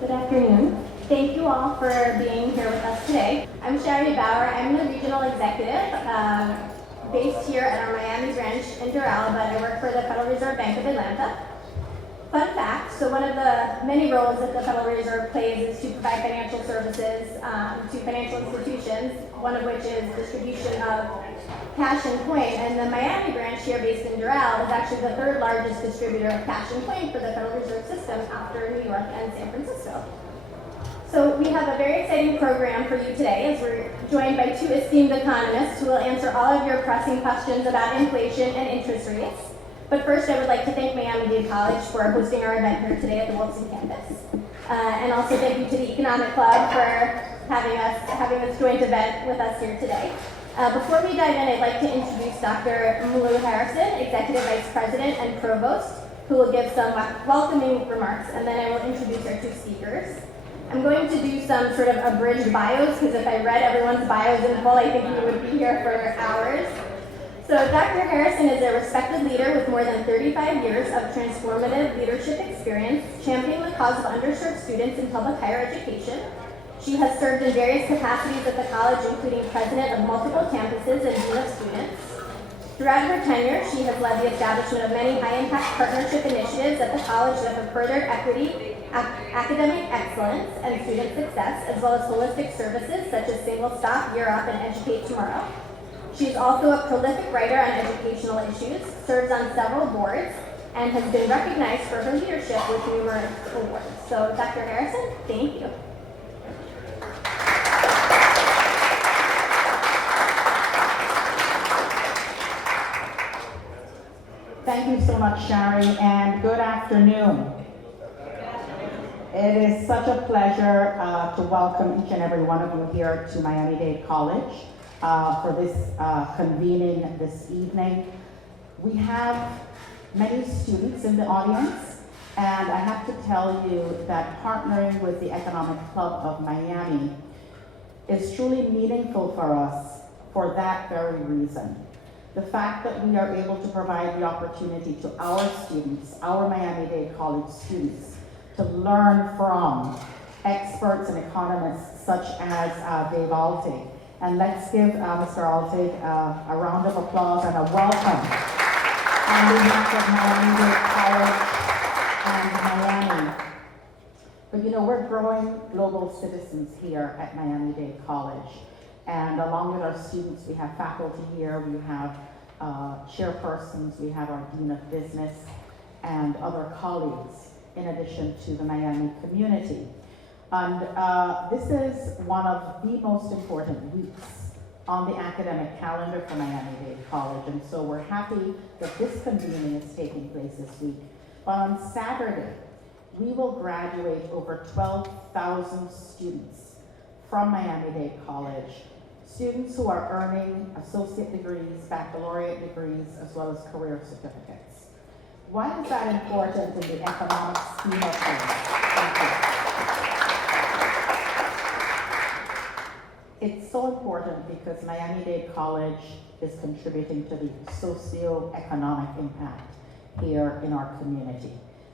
Good afternoon. Thank you all for being here with us today. I'm Sherry Bauer. I'm the regional executive based here at our Miami branch in Doral, but I work for the Federal Reserve Bank of Atlanta. Fun fact, so one of the many roles that the Federal Reserve plays is to provide financial services to financial institutions, one of which is distribution of cash and coin. And the Miami branch here based in Doral is actually the third largest distributor of cash and coin for the Federal Reserve System after New York and San Francisco. So we have a very exciting program for you today as we're joined by two esteemed economists who will answer all of your pressing questions about inflation and interest rates. But first, I would like to thank Miami-Dade College for hosting our event here today at the Wilson campus. And also thank you to the Economic Club for having this joint event with us here today. Before we dive in, I'd like to introduce Dr. Mulu Harrison, Executive Vice President and Provost, who will give some welcoming remarks, and then I will introduce our two speakers. I'm going to do some sort of abridged bios, because if I read everyone's bios in full, I think we would be here for hours. So Dr. Harrison is a respected leader with more than 35 years of transformative leadership experience, championing the cause of underserved students in public higher education. She has served in various capacities at the college, including president of multiple campuses and dean of students. Throughout her tenure, she has led the establishment of many high-impact partnership initiatives at the college that have furthered equity, academic excellence, and student success, as well as holistic services such as Single Stop, Year Up, and Educate Tomorrow. She is also a prolific writer on educational issues, serves on several boards, and has been recognized for her leadership with numerous awards. So, Dr. Harrison, thank you. Thank you so much, Shari, and good afternoon. It is such a pleasure to welcome each and every one of you here to Miami-Dade College for this convening this evening. We have many students in the audience, and I have to tell you that partnering with the Economic Club of Miami is truly meaningful for us for that very reason. The fact that we are able to provide the opportunity to our students, our Miami-Dade College students, to learn from experts and economists such as Dave Altig. And let's give Mr. Altig a round of applause and a welcome on behalf of Miami-Dade College and Miami. But you know, we're growing global citizens here at Miami-Dade College. And along with our students, we have faculty here, we have chairpersons, we have our Dean of Business, and other colleagues, in addition to the Miami community. And this is one of the most important weeks on the academic calendar for Miami-Dade College, and so we're happy that this convening is taking place this week. But on Saturday, we will graduate over 12,000 students from Miami-Dade College, students who are earning associate degrees, baccalaureate degrees, as well as career certificates. Why is that important in the economic scheme of things? It's so important because Miami-Dade College is contributing to the socio-economic impact here in our community.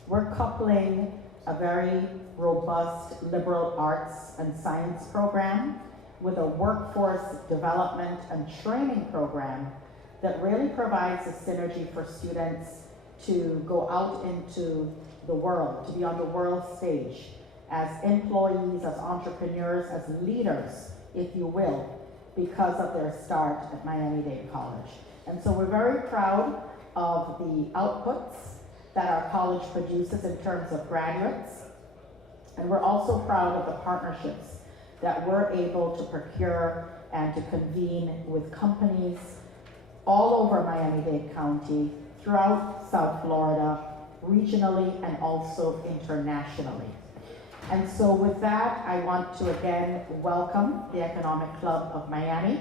We're coupling a very robust liberal arts and science program with a workforce development and training program that really provides a synergy for students to go out into the world, to be on the world stage as employees, as entrepreneurs, as leaders, if you will, because of their start at Miami-Dade College. And so we're very proud of the outputs that our college produces in terms of graduates. And we're also proud of the partnerships that we're able to procure and to convene with companies all over Miami-Dade County, throughout South Florida, regionally and also internationally. And so with that, I want to again welcome the Economic Club of Miami.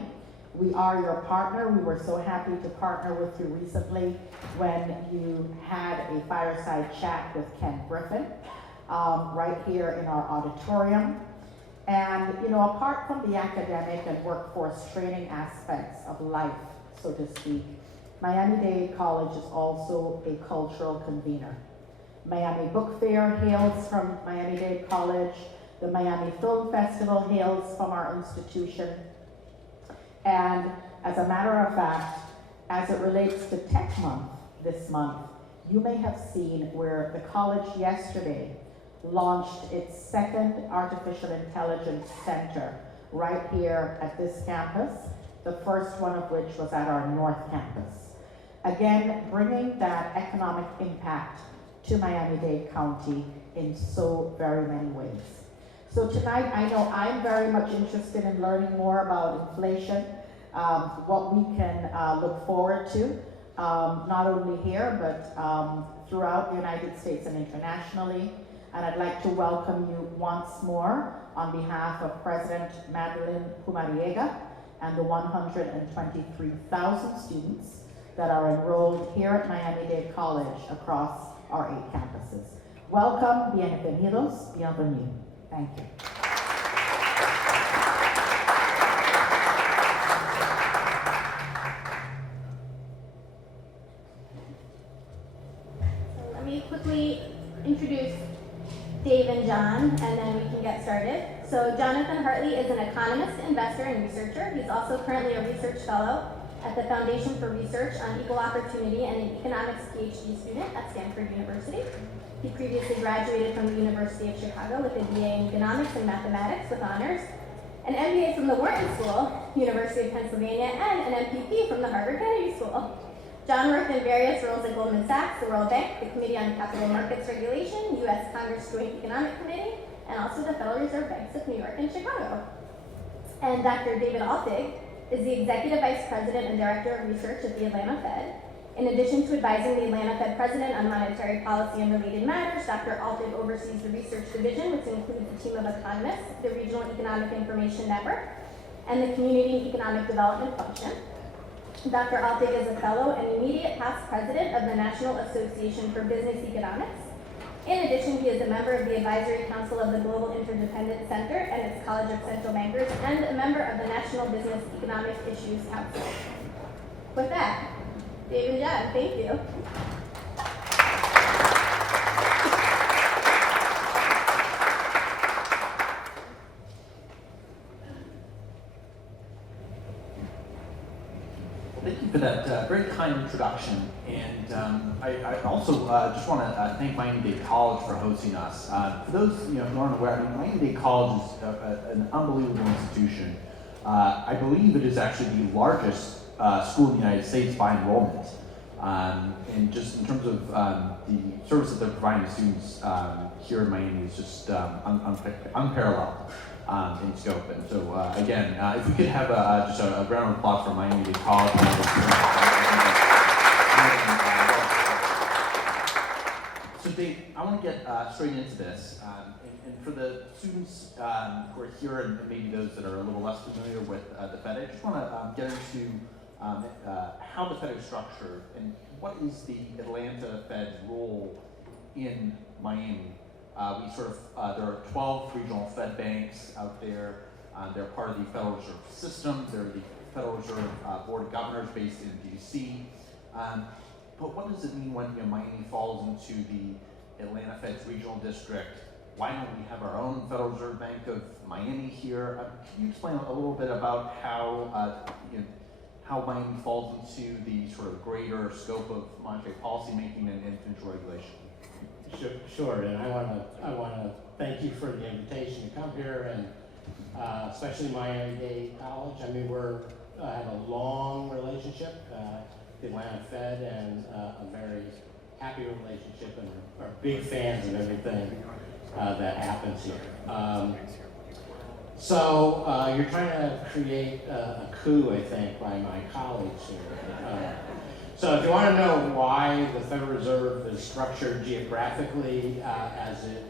We are your partner. We were so happy to partner with you recently when you had a fireside chat with Ken Griffin right here in our auditorium. And you know, apart from the academic and workforce training aspects of life, so to speak, Miami-Dade College is also a cultural convener. Miami Book Fair hails from Miami-Dade College. The Miami Film Festival hails from our institution. And as a matter of fact, as it relates to Tech Month this month, you may have seen where the college yesterday launched its second Artificial Intelligence Center right here at this campus, the first one of which was at our North Campus. Again, bringing that economic impact to Miami-Dade County in so very many ways. So tonight, I know I'm very much interested in learning more about inflation, what we can look forward to, not only here, but throughout the United States and internationally. And I'd like to welcome you once more on behalf of President Madeline Pumariega and the 123,000 students that are enrolled here at Miami-Dade College across our 8 campuses. Welcome, bienvenidos, bienvenue. Thank you. So let me quickly introduce Dave and John, and then we can get started. So Jonathan Hartley is an economist, investor, and researcher. He's also currently a research fellow at the Foundation for Research on Equal Opportunity and an economics PhD student at Stanford University. He previously graduated from the University of Chicago with a BA in economics and mathematics with honors, an MBA from the Wharton School, University of Pennsylvania, and an MPP from the Harvard Kennedy School. John worked in various roles at Goldman Sachs, the World Bank, the Committee on Capital Markets Regulation, U.S. Congress Joint Economic Committee, and also the Federal Reserve Banks of New York and Chicago. And Dr. David Altig is the Executive Vice President and Director of Research at the Atlanta Fed. In addition to advising the Atlanta Fed President on monetary policy and related matters, Dr. Altig oversees the research division, which includes a team of economists, the Regional Economic Information Network, and the Community Economic Development Function. Dr. Altig is a fellow and immediate past president of the National Association for Business Economics. In addition, he is a member of the Advisory Council of the Global Interdependence Center and its College of Central Bankers, and a member of the National Business Economic Issues Council. With that, Dave and John, thank you. Thank you for that very kind introduction, and I also just want to thank Miami-Dade College for hosting us. For those who aren't aware, Miami-Dade College is an unbelievable institution. I believe it is actually the largest school in the United States by enrollment, and just in terms of the service that they're providing to students here in Miami is just unparalleled. In scope. And so again, if we could have just a round of applause for Miami-Dade College. So Dave, I want to get straight into this. And for the students who are here and maybe those that are a little less familiar with the Fed, I just want to get into how the Fed is structured and what is the Atlanta Fed's role in Miami. There are 12 regional Fed banks out there. They're part of the Federal Reserve System. They're the Federal Reserve Board of Governors based in DC. But what does it mean when Miami falls into the Atlanta Fed's regional district? Why don't we have our own Federal Reserve Bank of Miami here? Can you explain a little bit about how Miami falls into the sort of greater scope of monetary policy making and financial regulation? Sure, and I want to thank you for the invitation to come here, and especially Miami-Dade College. I mean, we have a long relationship, the Atlanta Fed, and a very happy relationship, and are big fans of everything that happens here. So you're trying to create a coup, I think, by my colleagues here. So if you want to know why the Federal Reserve is structured geographically as it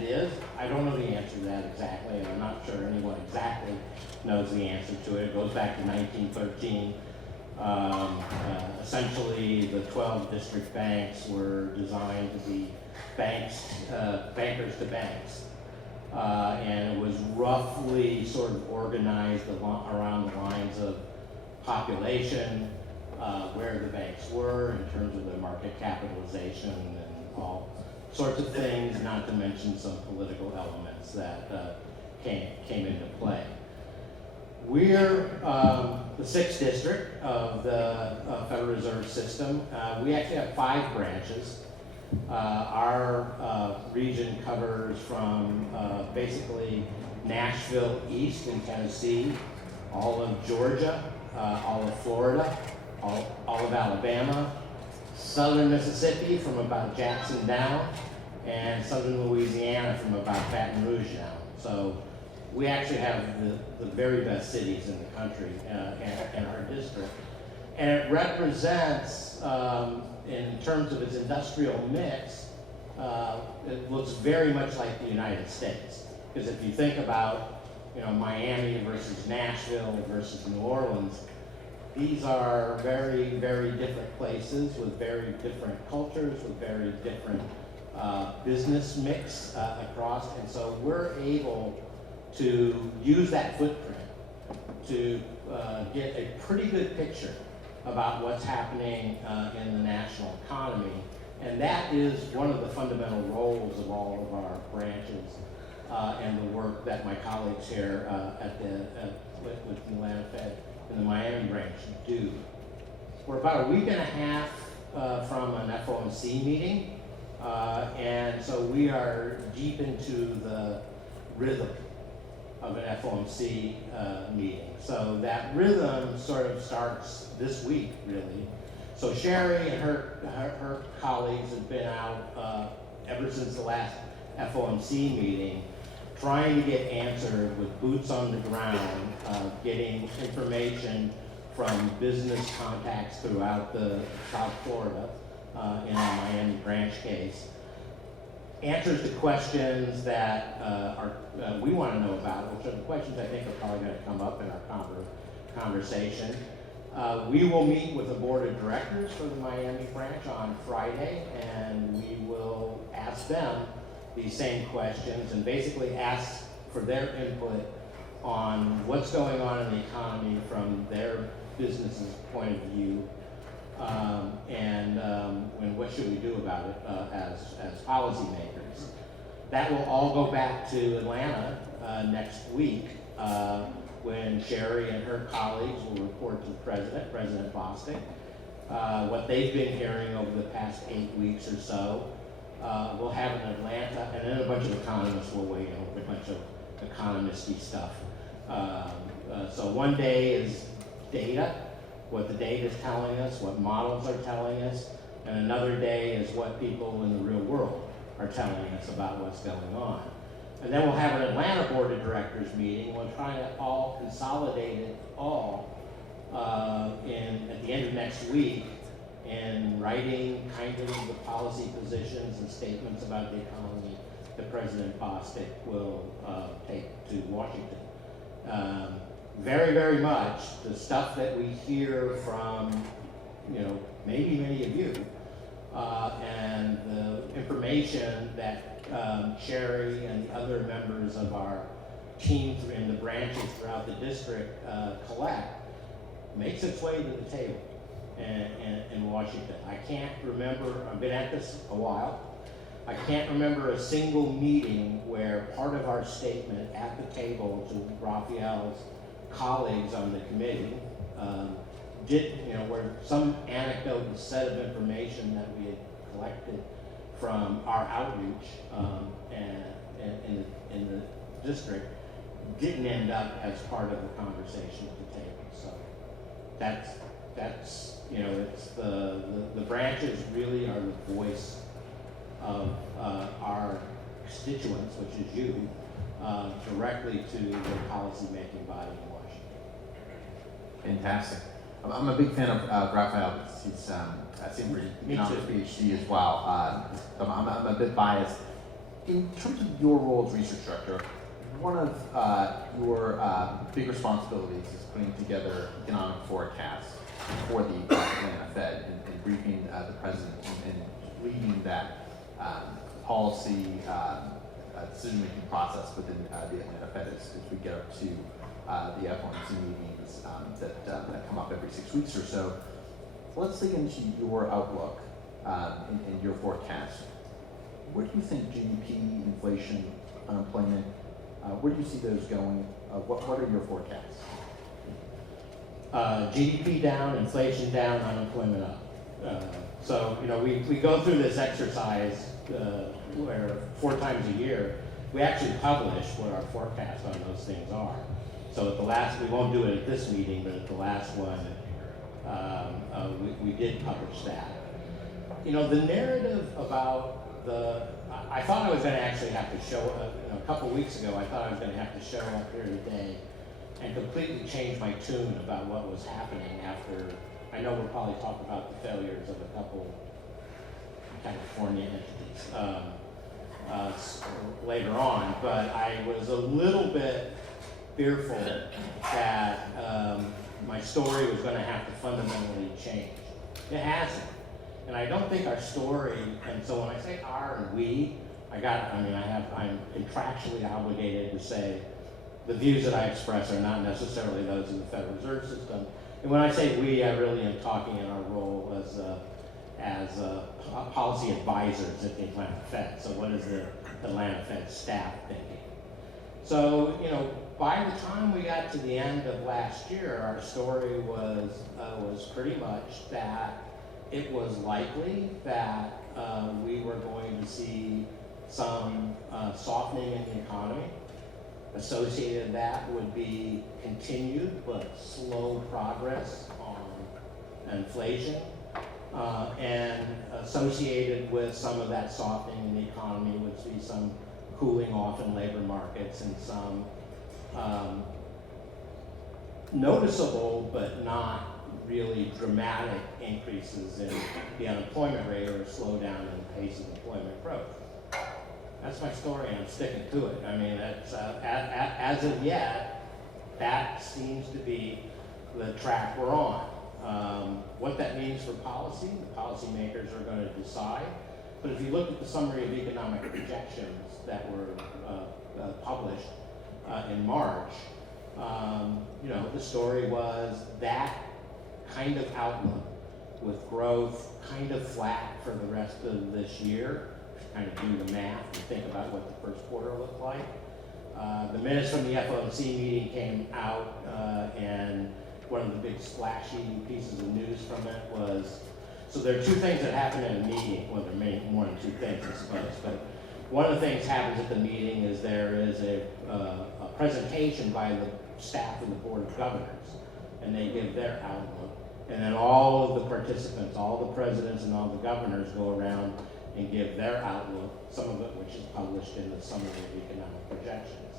is, I don't know the answer to that exactly, and I'm not sure anyone exactly knows the answer to it. It goes back to 1913. Essentially, the 12 district banks were designed to be bankers to banks. And it was roughly sort of organized around the lines of population, where the banks were in terms of their market capitalization and all sorts of things, not to mention some political elements that came into play. We're the 6th district of the Federal Reserve System. We actually have 5 branches. Our region covers from basically Nashville east in Tennessee, all of Georgia, all of Florida, all of Alabama, southern Mississippi from about Jackson down, and southern Louisiana from about Baton Rouge down. So we actually have the very best cities in the country in our district. And it represents, in terms of its industrial mix, it looks very much like the United States. Because if you think about, Miami versus Nashville versus New Orleans, these are very, very different places with very different cultures, with very different business mix across. And so we're able to use that footprint to get a pretty good picture about what's happening in the national economy. And that is one of the fundamental roles of all of our branches and the work that my colleagues here with the Atlanta Fed and the Miami branch do. We're about a week and a half from an FOMC meeting, and so we are deep into the rhythm of an FOMC meeting. So that rhythm sort of starts this week, really. So Sherry and her colleagues have been out ever since the last FOMC meeting, trying to get answered with boots on the ground, getting information from business contacts throughout the South Florida in the Miami branch case. Answers to questions that we want to know about, which are the questions I think are probably going to come up in our conversation. We will meet with the board of directors for the Miami branch on Friday, and we will ask them these same questions and basically ask for their input on what's going on in the economy from their business's point of view, and what should we do about it as policymakers. That will all go back to Atlanta next week when Sherry and her colleagues will report to the President Bostic, what they've been hearing over the past 8 weeks or so. We'll have in Atlanta, and then a bunch of economists will weigh in with a bunch of economisty stuff. So one day is data, what the data is telling us, what models are telling us, and another day is what people in the real world are telling us about what's going on. And then we'll have an Atlanta Board of Directors meeting. We'll try to all consolidate it all at the end of next week in writing kind of the policy positions and statements about the economy that President Bostic will take to Washington. Very, very much the stuff that we hear from, maybe many of you, and the information that Sherry and the other members of our team in the branches throughout the district collect makes its way to the table in Washington. I can't remember, I've been at this a while, I can't remember a single meeting where part of our statement at the table to Raphael's colleagues on the committee where some anecdotal set of information that we had collected from our outreach and in the district didn't end up as part of the conversation at the table. So that's it's the branches really are the voice of our constituents, which is you, directly to the policy-making body in Washington. Fantastic. I'm a big fan of Raphael. He's at Stanford Economics PhD as well. I'm a bit biased. In terms of your role as research director, one of your big responsibilities is putting together economic forecasts for the Atlanta Fed and briefing the president and leading that policy decision-making process within the Atlanta Fed as we get up to the FOMC meetings that come up every 6 weeks or so. Let's dig into your outlook and your forecast. where do you think GDP, inflation, unemployment, where do you see those going? What are your forecasts? GDP down, inflation down, unemployment up. So, we go through this exercise where 4 times a year, we actually publish what our forecasts on those things are. So at the last, we won't do it at this meeting, but at the last one, we did publish that. The narrative about I thought I was going to actually have to show, a couple weeks ago, I thought I was going to have to show up here today and completely change my tune about what was happening after. I know we'll probably talk about the failures of a couple California entities later on, but I was a little bit fearful that my story was going to have to fundamentally change. It hasn't. And I don't think our story, and so when I say our and we, I'm contractually obligated to say the views that I express are not necessarily those of the Federal Reserve System. And when I say we, I really am talking in our role as policy advisors at the Atlanta Fed. So what is the Atlanta Fed staff thinking? So, by the time we got to the end of last year, our story was pretty much that it was likely that we were going to see some softening in the economy. Associated with that would be continued but slow progress on inflation. And associated with some of that softening in the economy would be some cooling off in labor markets and some noticeable but not really dramatic increases in the unemployment rate or a slowdown in the pace of employment growth. That's my story, and I'm sticking to it. That's, as of yet, that seems to be the track we're on. What that means for policy, the policymakers are going to decide. But if you look at the summary of economic projections that were published in March, the story was that kind of outlook with growth kind of flat for the rest of this year. Kind of do the math and think about what the first quarter looked like. The minutes from the FOMC meeting came out, and one of the big splashy pieces of news from it was, so there are 2 things that happen in a meeting. Well, there may be more than 2 things, I suppose, but one of the things happens at the meeting is there is a presentation by the staff of the Board of Governors, and they give their outlook. And then all of the participants, all the presidents and all the governors go around and give their outlook, some of it which is published in the summary of economic projections.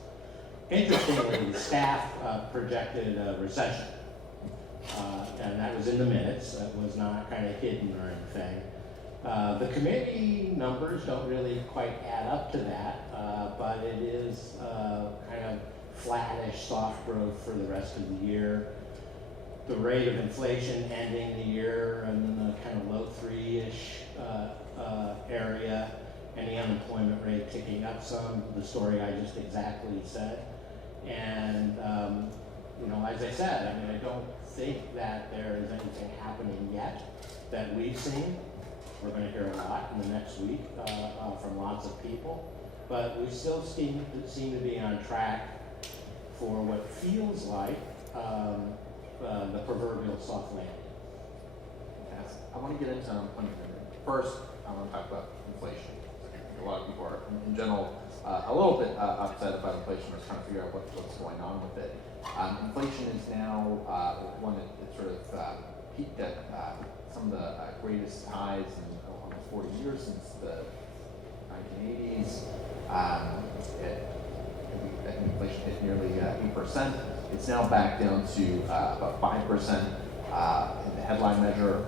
Interestingly, the staff projected a recession, and that was in the minutes. It was not kind of hidden or anything. The committee numbers don't really quite add up to that, but it is kind of flattish, soft growth for the rest of the year. The rate of inflation ending the year in the kind of low 3-ish area, and the unemployment rate ticking up some, the story I just exactly said. And, as I said, I don't think that there is anything happening yet that we've seen. We're going to hear a lot in the next week from lots of people, but we still seem to be on track for what feels like the proverbial soft landing. Yes. I want to get into unemployment. First, I want to talk about inflation. I think a lot of people are, in general, a little bit upset about inflation. We're trying to figure out what's going on with it. Inflation is now one that sort of peaked at some of the greatest highs in almost 40 years since the 1980s. Inflation hit nearly 8%. It's now back down to about 5% in the headline measure,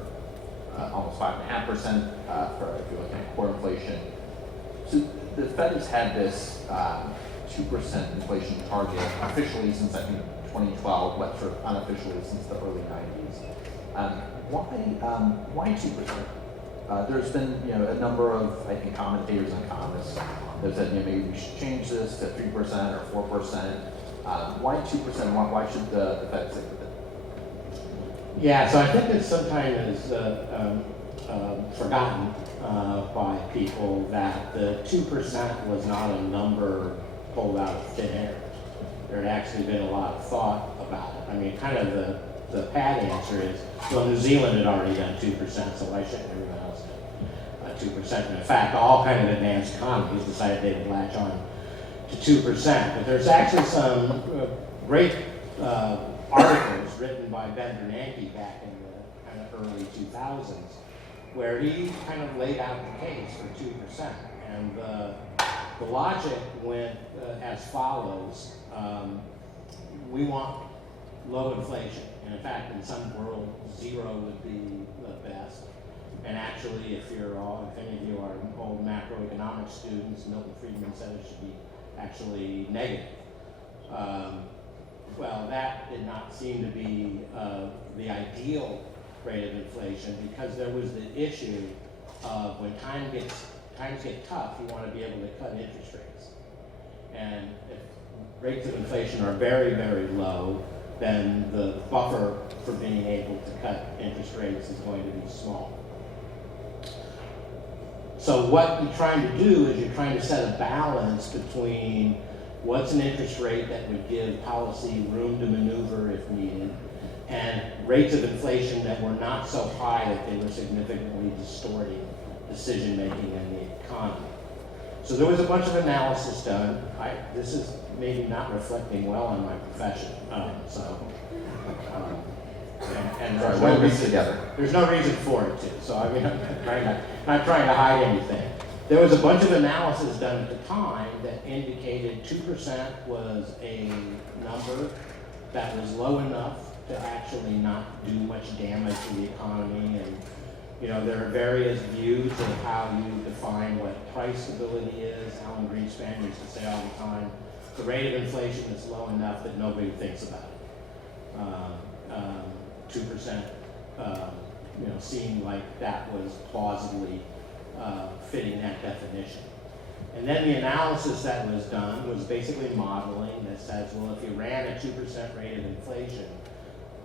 almost 5.5% for if you're looking at core inflation. So the Fed has had this 2% inflation target officially since I think 2012, but sort of unofficially since the early 90s. Why 2%? There's been a number of I think commentators and economists that said maybe we should change this to 3% or 4%. Why 2%? Why should the Fed stick with it? Yeah, so I think that sometimes forgotten by people that the 2% was not a number pulled out of thin air. There had actually been a lot of thought about it. I mean, kind of the pat answer is, well, New Zealand had already done 2%, so why shouldn't everyone else do 2%? And in fact, all kind of advanced economies decided they would latch on to 2%. But there's actually some great articles written by Ben Bernanke back in the kind of early 2000s, where he kind of laid out the case for 2%. And the logic went as follows. We want low inflation. And in fact, in some worlds, 0 would be the best. And actually, if any of you are old macroeconomics students, Milton Friedman said it should be actually negative. Well, that did not seem to be the ideal rate of inflation, because there was the issue of when times get tough, you want to be able to cut interest rates. And if rates of inflation are very, very low, then the buffer for being able to cut interest rates is going to be small. So what you're trying to do is you're trying to set a balance between what's an interest rate that would give policy room to maneuver if needed, and rates of inflation that were not so high that they were significantly distorting decision-making in the economy. So there was a bunch of analysis done. This is maybe not reflecting well on my profession. And there's no reason for it to. So I mean, I'm not trying to hide anything. There was a bunch of analysis done at the time that indicated 2% was a number that was low enough to actually not do much damage to the economy. And there are various views of how you define what price stability is. Alan Greenspan used to say all the time, the rate of inflation is low enough that nobody thinks about it. 2% seemed like that was plausibly fitting that definition. And then the analysis that was done was basically modeling that says, well, if you ran a 2% rate of inflation,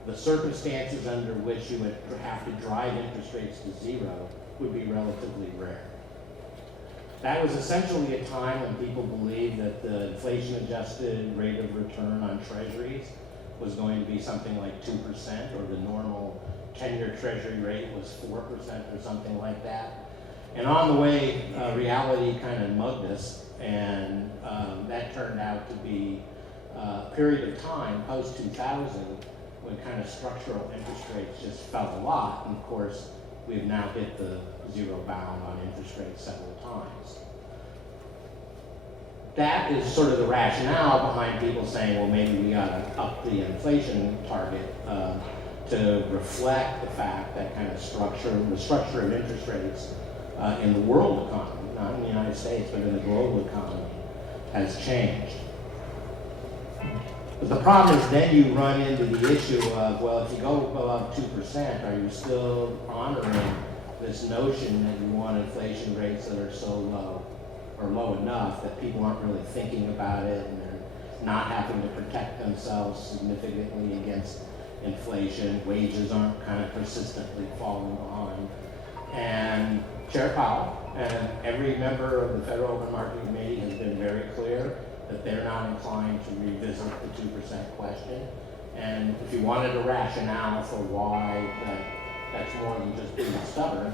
the circumstances under which you would have to drive interest rates to 0 would be relatively rare. That was essentially a time when people believed that the inflation-adjusted rate of return on treasuries was going to be something like 2%, or the normal 10-year treasury rate was 4% or something like that. And on the way, reality kind of mugged us, and that turned out to be a period of time, post-2000, when kind of structural interest rates just fell a lot. And of course, we've now hit the 0 bound on interest rates several times. That is sort of the rationale behind people saying, well, maybe we ought to up the inflation target to reflect the fact that kind of the structure of interest rates in the world economy, not in the United States, but in the global economy, has changed. But the problem is then you run into the issue of, well, if you go above 2%, are you still honoring this notion that you want inflation rates that are so low, or low enough that people aren't really thinking about it, and they're not having to protect themselves significantly against inflation, wages aren't kind of persistently falling behind. And Chair Powell and every member of the Federal Open Market Committee has been very clear that they're not inclined to revisit the 2% question. And if you wanted a rationale for why that's more than just being stubborn,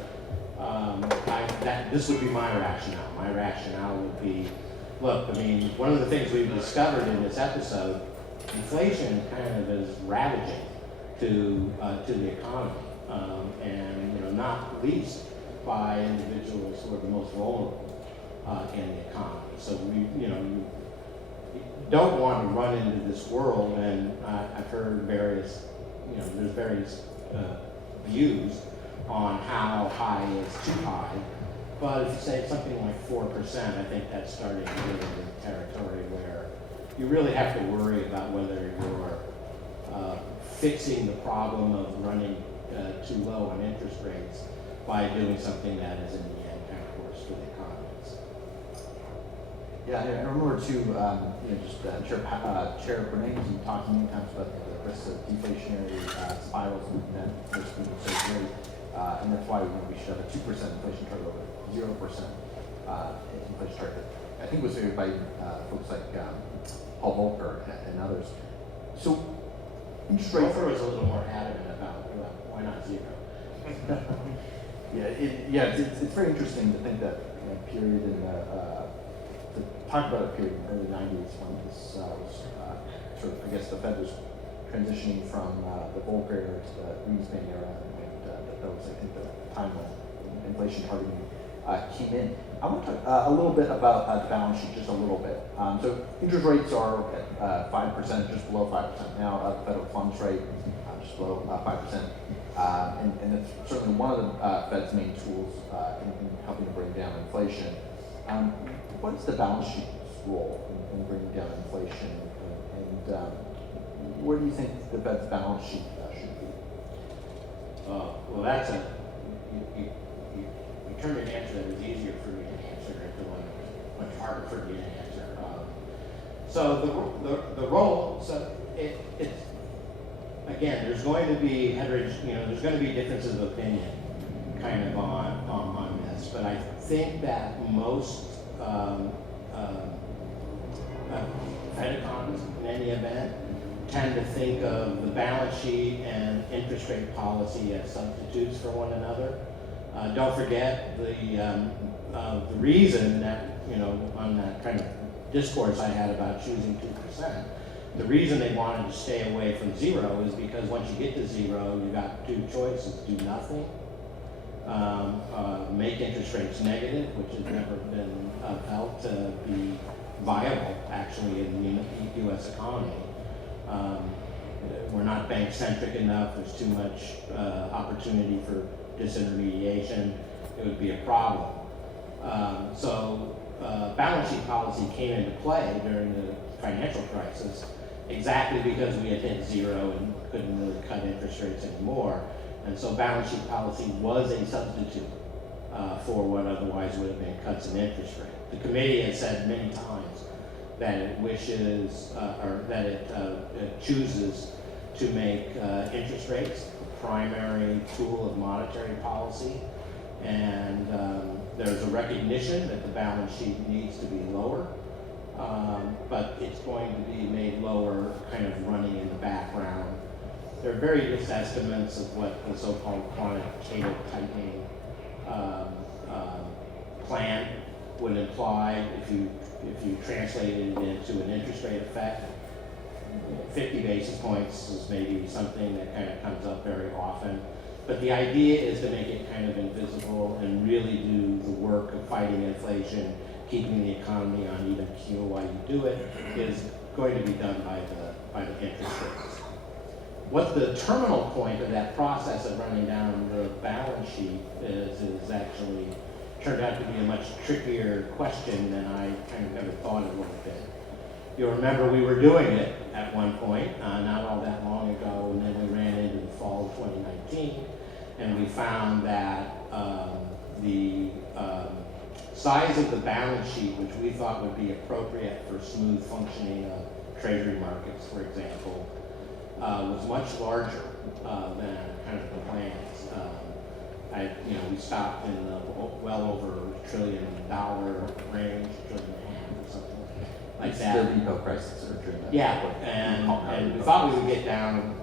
this would be my rationale. My rationale would be, look, I mean, one of the things we've discovered in this episode, inflation kind of is ravaging to the economy, and not least by individuals who are the most vulnerable in the economy. So you don't want to run into this world, and I've heard there's various views on how high is too high. But if you say something like 4%, I think that's starting to get into territory where you really have to worry about whether you're fixing the problem of running too low on interest rates by doing something that is in the end kind of worse for the economies. Yeah, I remember too, Chair Bernanke talking many times about the risks of deflationary spirals, and that most people say very and that's why we should have a 2% inflation target over 0% inflation target. I think was figured by folks like Paul Volcker and others. So interest rates. Volcker was a little more adamant about why not 0. It's very interesting to think that period in to talk about a period in the early 90s when this was sort of, I guess the Fed was transitioning from the Volcker era to the Greenspan era, and that was, I think, the time when inflation targeting came in. I want to talk a little bit about the balance sheet, just a little bit. So interest rates are at 5%, just below 5% now. The federal funds rate just below 5%. And that's certainly one of the Fed's main tools in helping to bring down inflation. What is the balance sheet's role in bringing down inflation, and where do you think the Fed's balance sheet should be? Well, that's you turned an answer that was easier for me to answer into one that was much harder for me to answer. So the role, so it's again, there's going to be there's going to be differences of opinion kind of on this, but I think that most Fed economists in any event tend to think of the balance sheet and interest rate policy as substitutes for one another. Don't forget the reason that, on that kind of discourse I had about choosing 2%, the reason they wanted to stay away from 0 is because once you get to 0, you got two choices: do nothing, make interest rates negative, which has never been felt to be viable actually in the U.S. economy. We're not bank-centric enough. There's too much opportunity for disintermediation. It would be a problem. So balance sheet policy came into play during the financial crisis exactly because we had hit 0 and couldn't really cut interest rates anymore. And so balance sheet policy was a substitute for what otherwise would have been cuts in interest rate. The committee has said many times that it wishes, or that it chooses to make interest rates the primary tool of monetary policy. And there's a recognition that the balance sheet needs to be lower, but it's going to be made lower kind of running in the background. There are various estimates of what the so-called quantitative tightening plan would imply if you translated it into an interest rate effect. 50 basis points is maybe something that kind of comes up very often. But the idea is to make it kind of invisible and really do the work of fighting inflation, keeping the economy on even keel while you do it, is going to be done by the interest rates. What the terminal point of that process of running down the balance sheet is actually turned out to be a much trickier question than I kind of ever thought it would have been. You'll remember we were doing it at one point, not all that long ago, and then we ran into the fall of 2019, and we found that the size of the balance sheet, which we thought would be appropriate for smooth functioning of treasury markets, for example, was much larger than kind of the plans. We stopped in the well over $1 trillion range, $1.5 trillion or something like that. The repo crisis or during that. Yeah, and we thought we would get down,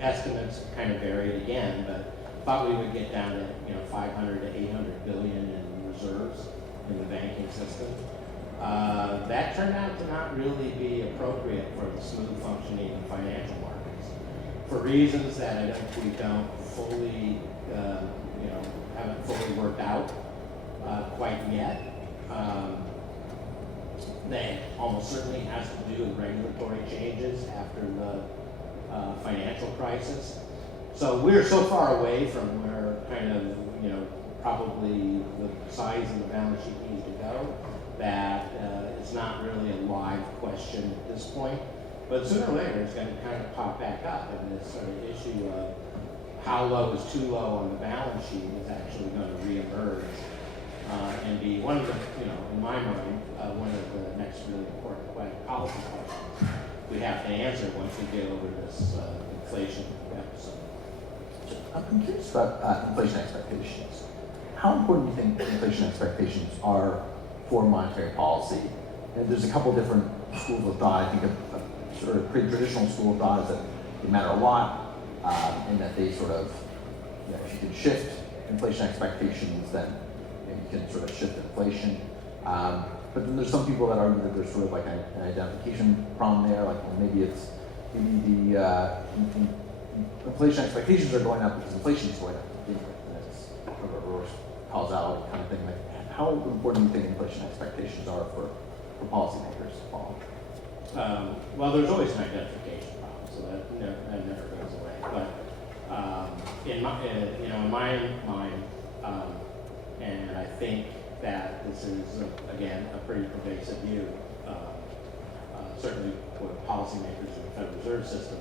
estimates kind of varied again, but thought we would get down to, 500 to 800 billion in reserves in the banking system. That turned out to not really be appropriate for the smooth functioning of financial markets for reasons that we don't fully, haven't fully worked out quite yet. That almost certainly has to do with regulatory changes after the financial crisis. So we're so far away from where kind of, probably the size of the balance sheet needs to go that it's not really a live question at this point. But sooner or later, it's going to kind of pop back up, and this sort of issue of how low is too low on the balance sheet is actually going to reemerge and be one of the, in my mind, one of the next really important policy questions we have to answer once we get over this inflation episode. I'm curious about inflation expectations. How important do you think inflation expectations are for monetary policy? And there's a couple different schools of thought. I think a sort of pretty traditional school of thought is that they matter a lot, and that they sort of, if you can shift inflation expectations, then you can sort of shift inflation. But then there's some people that argue that there's sort of like an identification problem there, like well, maybe the inflation expectations are going up because inflation is going up. And it's sort of a reverse causality kind of thing. Like, how important do you think inflation expectations are for policymakers to follow? Well, there's always an identification problem, so that never goes away. But in my mind, and I think that this is again a pretty pervasive view, certainly for policymakers in the Federal Reserve System.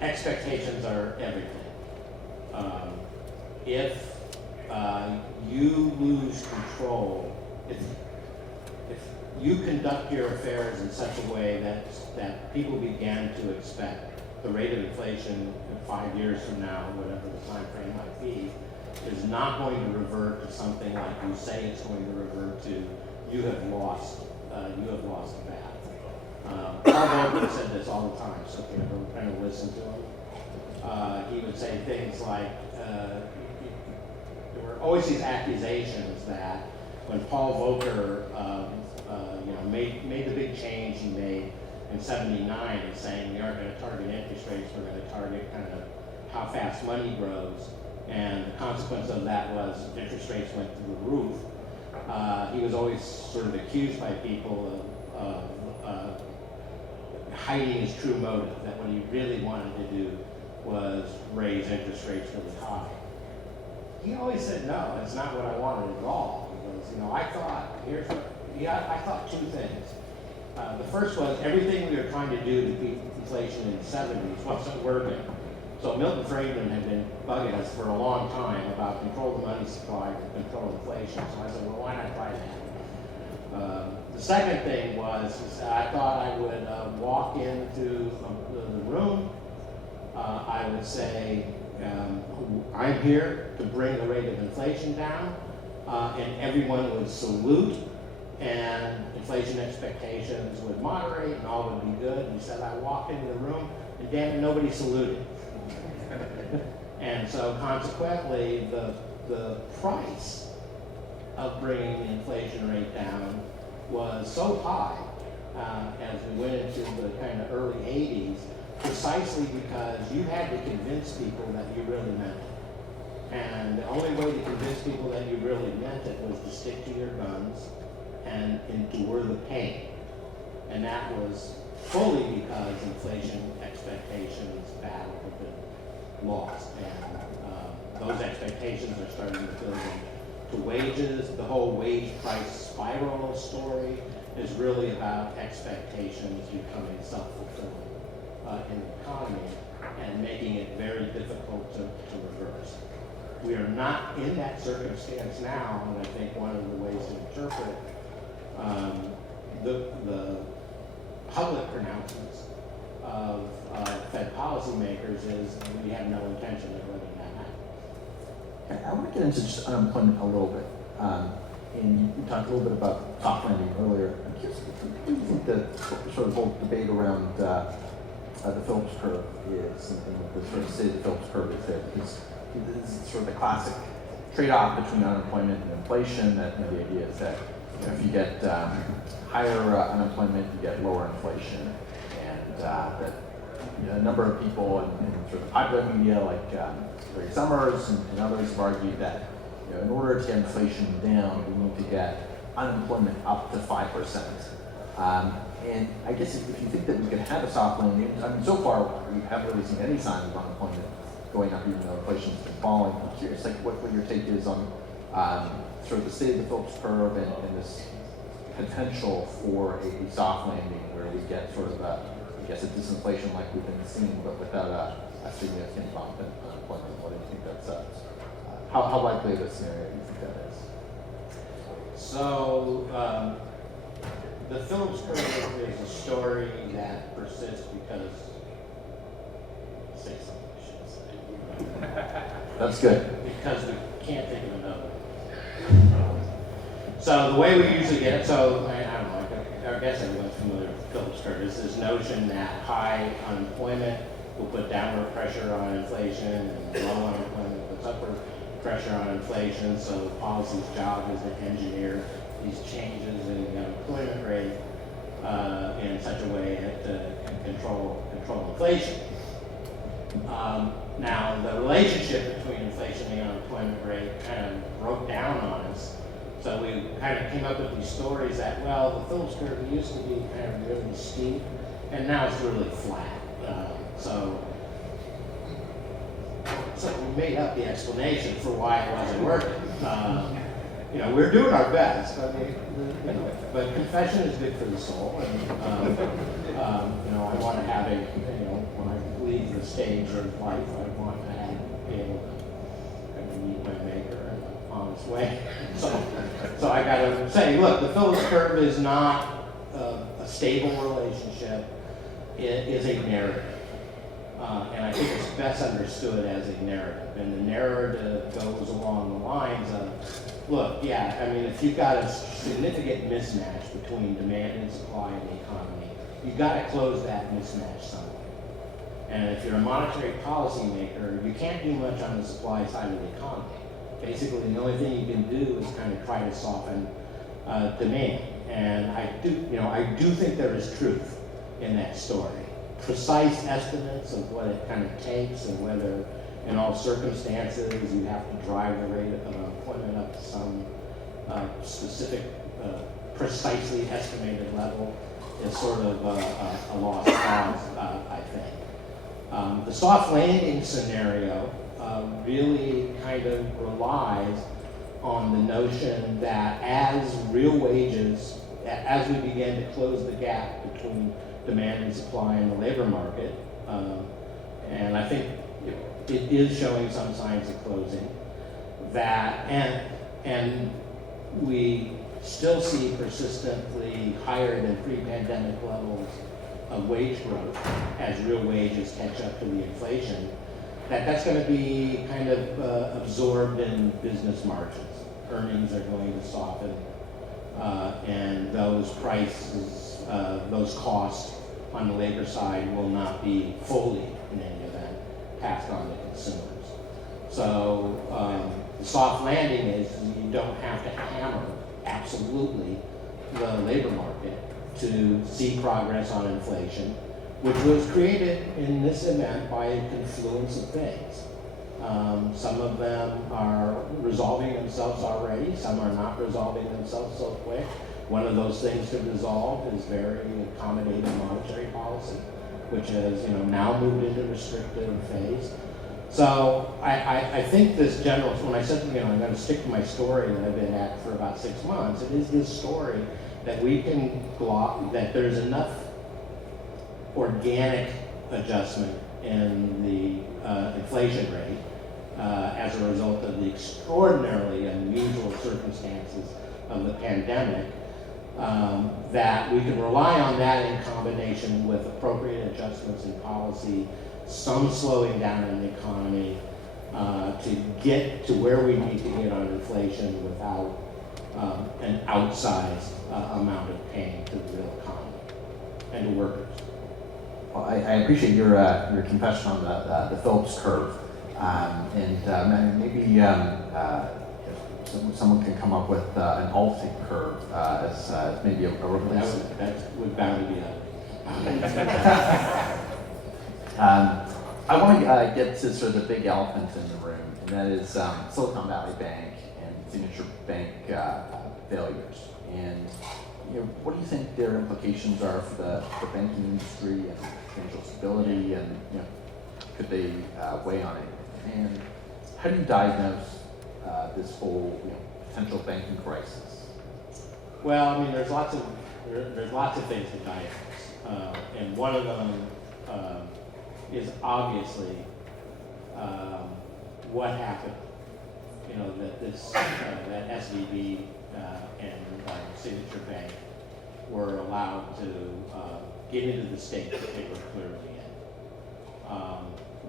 Expectations are everything. If you lose control, if you conduct your affairs in such a way that people began to expect the rate of inflation 5 years from now, whatever the time frame might be, is not going to revert to something like you say it's going to revert to, you have lost the battle. Paul Volcker said this all the time, so if you ever kind of listen to him, he would say things like, there were always these accusations that when Paul Volcker made the big change he made in '79 and saying we aren't going to target interest rates, we're going to target kind of how fast money grows, and the consequence of that was interest rates went through the roof. He was always sort of accused by people of hiding his true motive, that what he really wanted to do was raise interest rates really high. He always said, no, that's not what I wanted at all. Because, I thought two things. The first was everything we were trying to do to beat inflation in the 70s wasn't working. So Milton Friedman had been bugging us for a long time about control the money supply and control inflation. So I said, well, why not try that? The second thing was I thought I would walk into the room. I would say, I'm here to bring the rate of inflation down, and everyone would salute, and inflation expectations would moderate, and all would be good. And he said, I walked into the room, and damn it, nobody saluted. And so consequently, the price of bringing the inflation rate down was so high as we went into the kind of early 80s, precisely because you had to convince people that you really meant it. And the only way to convince people that you really meant it was to stick to your guns and endure the pain. And that was fully because inflation expectations battle had been lost. And those expectations are starting to build into wages. The whole wage price spiral story is really about expectations becoming self-fulfilling in the economy and making it very difficult to reverse. We are not in that circumstance now, and I think one of the ways to interpret the public pronouncements of Fed policymakers is we have no intention of letting that happen. I want to get into just unemployment a little bit. And you talked a little bit about soft landing earlier. I'm curious, what do you think the sort of whole debate around the Phillips curve is, and the sort of state of the Phillips curve is there? Because this is sort of the classic trade-off between unemployment and inflation. That the idea is that if you get higher unemployment, you get lower inflation, and that a number of people in sort of popular media, like Larry Summers and others, have argued that in order to get inflation down, we need to get unemployment up to 5%. And I guess if you think that we could have a soft landing, I mean, so far we haven't really seen any signs of unemployment going up, even though inflation's been falling. I'm curious, what your take is on sort of the state of the Phillips curve and this potential for a soft landing where we get sort of a disinflation like we've been seeing, but without a significant bump in unemployment. What do you think that's how likely of a scenario do you think that is? So the Phillips curve is a story that persists because, say something I should say. That's good. Because we can't think of another. So the way we usually get it, so I don't know, I guess everyone's familiar with Phillips curve. It's this notion that high unemployment will put downward pressure on inflation, and low unemployment puts upward pressure on inflation. So policy's job is to engineer these changes in the unemployment rate in such a way as to control inflation. Now, the relationship between inflation and the unemployment rate kind of broke down on us. So we kind of came up with these stories that, well, the Phillips curve used to be kind of really steep, and now it's really flat. So we made up the explanation for why it wasn't working. We're doing our best. I mean, but confession is good for the soul, and I want to have when I leave the stage of life, I want to be able to kind of meet my maker in an honest way. So I got to say, look, the Phillips curve is not a stable relationship. It is a narrative. And I think it's best understood as a narrative. And the narrative goes along the lines of, look, yeah, I mean, if you've got a significant mismatch between demand and supply in the economy, you've got to close that mismatch somewhere. And if you're a monetary policy maker, you can't do much on the supply side of the economy. Basically, the only thing you can do is kind of try to soften demand. And I do think there is truth in that story. Precise estimates of what it kind of takes and whether in all circumstances you have to drive the rate of unemployment up to some specific precisely estimated level is sort of a lost cause, I think. The soft landing scenario really kind of relies on the notion that as real wages, as we begin to close the gap between demand and supply in the labor market, and I think it is showing some signs of closing, and we still see persistently higher than pre-pandemic levels of wage growth as real wages catch up to the inflation, that's going to be kind of absorbed in business margins. Earnings are going to soften, and those prices, those costs on the labor side will not be fully, in any event, passed on to consumers. So the soft landing is you don't have to hammer absolutely the labor market to see progress on inflation, which was created in this event by a confluence of things. Some of them are resolving themselves already, some are not resolving themselves so quick. One of those things to resolve is very accommodative monetary policy, which has now moved into restrictive phase. So I think this general, when I said I'm going to stick to my story that I've been at for about 6 months, it is this story that we can that there's enough organic adjustment in the inflation rate as a result of the extraordinarily unusual circumstances of the pandemic, that we can rely on that in combination with appropriate adjustments in policy, some slowing down in the economy, to get to where we need to get on inflation without an outsized amount of pain to the real economy and to workers. Well, I appreciate your confession on the Phillips curve, and maybe someone can come up with an Altig curve as maybe a replacement. That would bound to be I want to get to sort of the big elephant in the room, and that is Silicon Valley Bank and Signature Bank failures. And what do you think their implications are for the banking industry and financial stability, and could they weigh on it? And how do you diagnose this whole potential banking crisis? Well, I mean, there's lots of things to diagnose, and one of them is obviously what happened. That SVB and Signature Bank were allowed to get into the state that they were clearly in.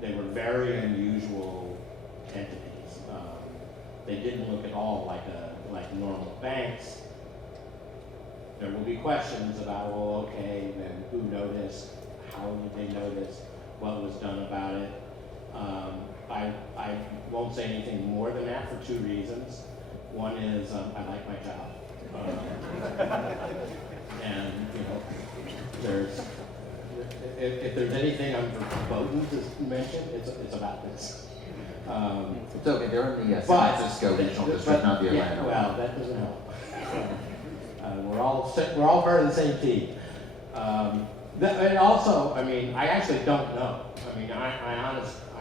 They were very unusual entities. They didn't look at all like normal banks. There will be questions about, well, okay, then who noticed? How did they notice? What was done about it? I won't say anything more than that for two reasons. One is I like my job. And, you know, if there's anything I'm verboten to mention, it's about this. It's okay, they're in the San Francisco Regional District, not the Atlanta. Yeah, well, that doesn't help. We're all part of the same team. And also, I mean, I actually don't know. I mean, I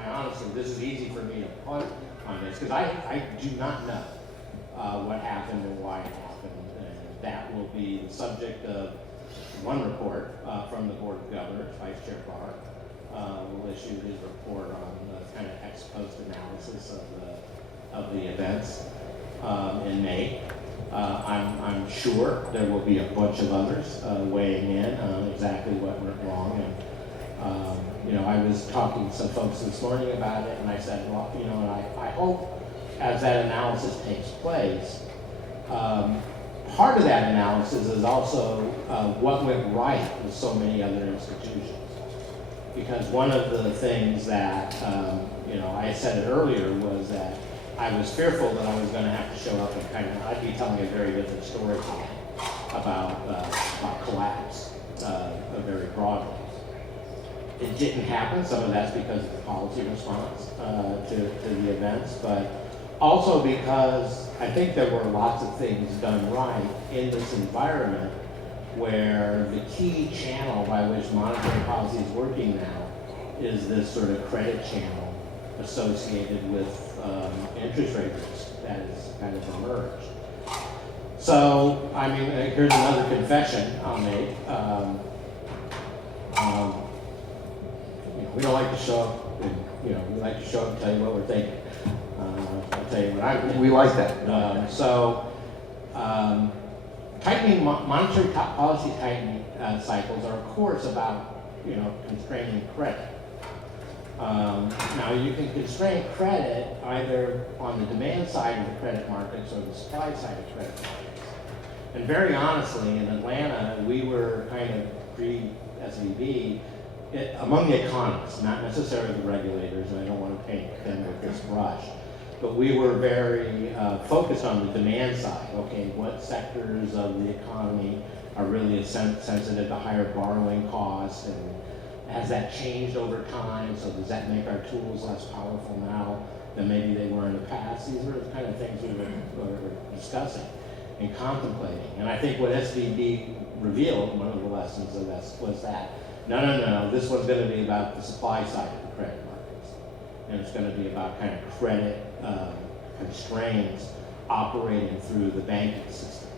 honestly, this is easy for me to put on this because I do not know what happened and why it happened. And that will be the subject of one report from the Board of Governors. Vice Chair Barr will issue his report on the kind of ex post analysis of the events in May. I'm sure there will be a bunch of others weighing in on exactly what went wrong. And you know, I was talking to some folks this morning about it, and I said, well, you know, and I hope as that analysis takes place, part of that analysis is also what went right with so many other institutions. Because one of the things that, you know, I said it earlier was that I was fearful that I was going to have to show up and kind of, I'd be telling a very different story about collapse very broadly. It didn't happen. Some of that's because of the policy response to the events, but also because I think there were lots of things done right in this environment where the key channel by which monetary policy is working now is this sort of credit channel associated with interest rate risk that has kind of emerged. So, I mean, here's another confession I'll make. You know, we don't like to show up, and, you know, we like to show up and tell you what we're thinking. I'll tell you what I'm thinking. We like that. Tightening monetary policy tightening cycles are, of course, about, you know, constraining credit. Now, you can constrain credit either on the demand side of the credit markets or the supply side of credit markets. And very honestly, in Atlanta, we were kind of pre-SVB among the economists, not necessarily the regulators, and I don't want to paint them with this brush, but we were very focused on the demand side. Okay, what sectors of the economy are really sensitive to higher borrowing costs, and has that changed over time? So does that make our tools less powerful now than maybe they were in the past? These were the kind of things we were discussing and contemplating. And I think what SVB revealed, one of the lessons of this, was that no, this one's going to be about the supply side of the credit markets. And it's going to be about kind of credit constraints operating through the banking system.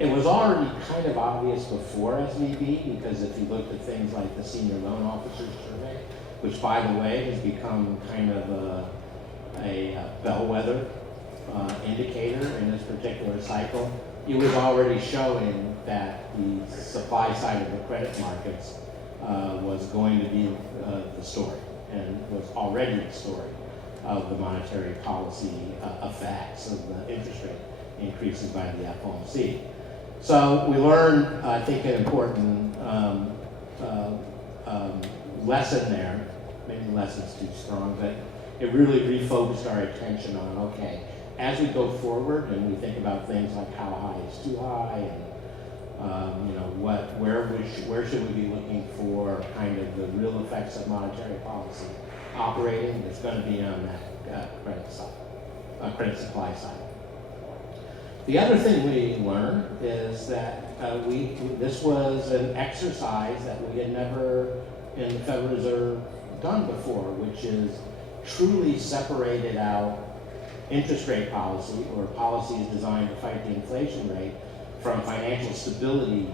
It was already kind of obvious before SVB, because if you looked at things like the Senior Loan Officers Survey, which, by the way, has become kind of a bellwether indicator in this particular cycle, it was already showing that the supply side of the credit markets was going to be the story, and was already the story of the monetary policy effects of the interest rate increases by the FOMC. So we learned, I think, an important lesson there. Maybe lesson's too strong, but it really refocused our attention on, okay, as we go forward and we think about things like how high is too high, and you know, where should we be looking for kind of the real effects of monetary policy operating, it's going to be on that credit supply side. The other thing we learned is that this was an exercise that we had never in the Federal Reserve done before, which is truly separated out interest rate policy, or policies designed to fight the inflation rate, from financial stability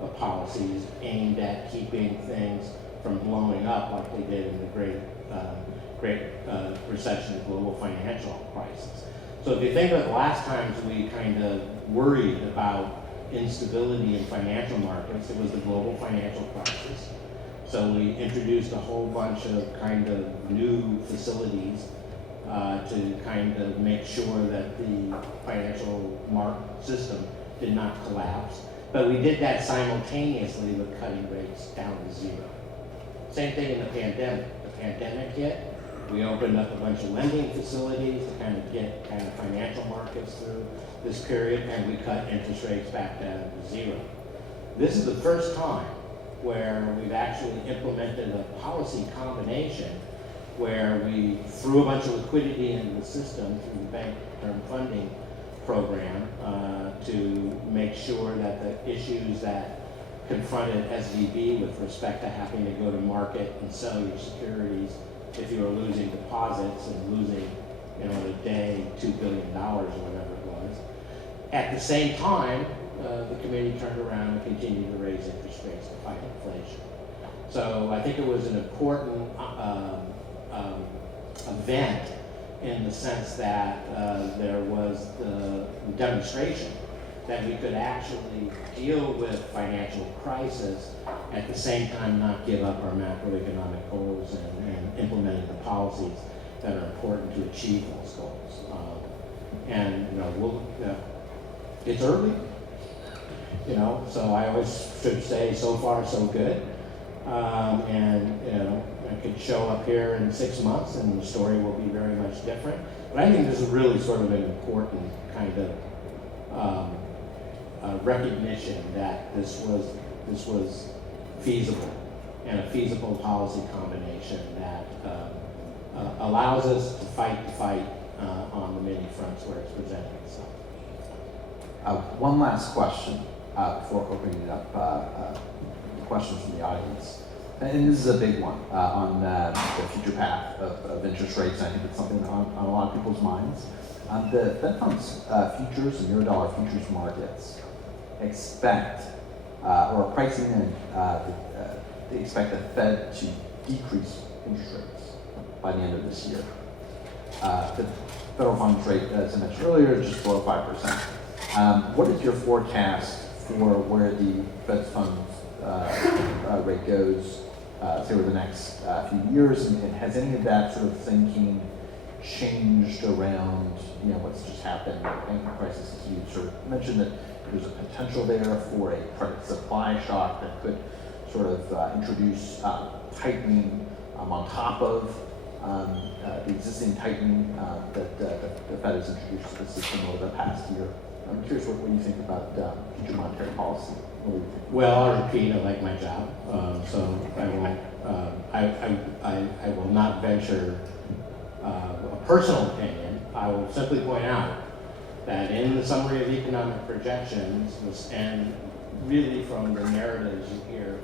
of policies aimed at keeping things from blowing up like they did in the Great Recession and global financial crisis. So if you think of the last times we kind of worried about instability in financial markets, it was the global financial crisis. So we introduced a whole bunch of kind of new facilities to kind of make sure that the financial system did not collapse. But we did that simultaneously with cutting rates down to zero. Same thing in the pandemic. The pandemic hit, we opened up a bunch of lending facilities to kind of get kind of financial markets through this period, and we cut interest rates back down to zero. This is the first time where we've actually implemented a policy combination where we threw a bunch of liquidity into the system through the bank term funding program to make sure that the issues that confronted SVB with respect to having to go to market and sell your securities if you were losing deposits and losing, in a day, $2 billion or whatever it was. At the same time, the committee turned around and continued to raise interest rates to fight inflation. So I think it was an important event in the sense that there was the demonstration that we could actually deal with financial crisis at the same time not give up our macroeconomic goals and implementing the policies that are important to achieve those goals. And it's early, so I always should say so far so good. I could show up here in 6 months and the story will be very much different. But I think this is really sort of an important kind of recognition that this was feasible, and a feasible policy combination that allows us to fight on the many fronts where it's presenting itself. One last question before opening it up. Questions from the audience. And this is a big one on the future path of interest rates. I think it's something on a lot of people's minds. The Fed funds futures and Eurodollar futures markets expect, or pricing in, they expect the Fed to decrease interest rates by the end of this year. The federal funds rate, as I mentioned earlier, is just below 5%. What is your forecast for where the Fed funds rate goes say over the next few years, and has any of that sort of thinking changed around what's just happened? The banking crisis, as you sort of mentioned, that there's a potential there for a credit supply shock that could sort of introduce tightening on top of the existing tightening that the Fed has introduced to the system over the past year. I'm curious what you think about future monetary policy. Well, I'll repeat, I like my job, so I won't. I will not venture a personal opinion. I will simply point out that in the summary of economic projections, and really from the narratives you hear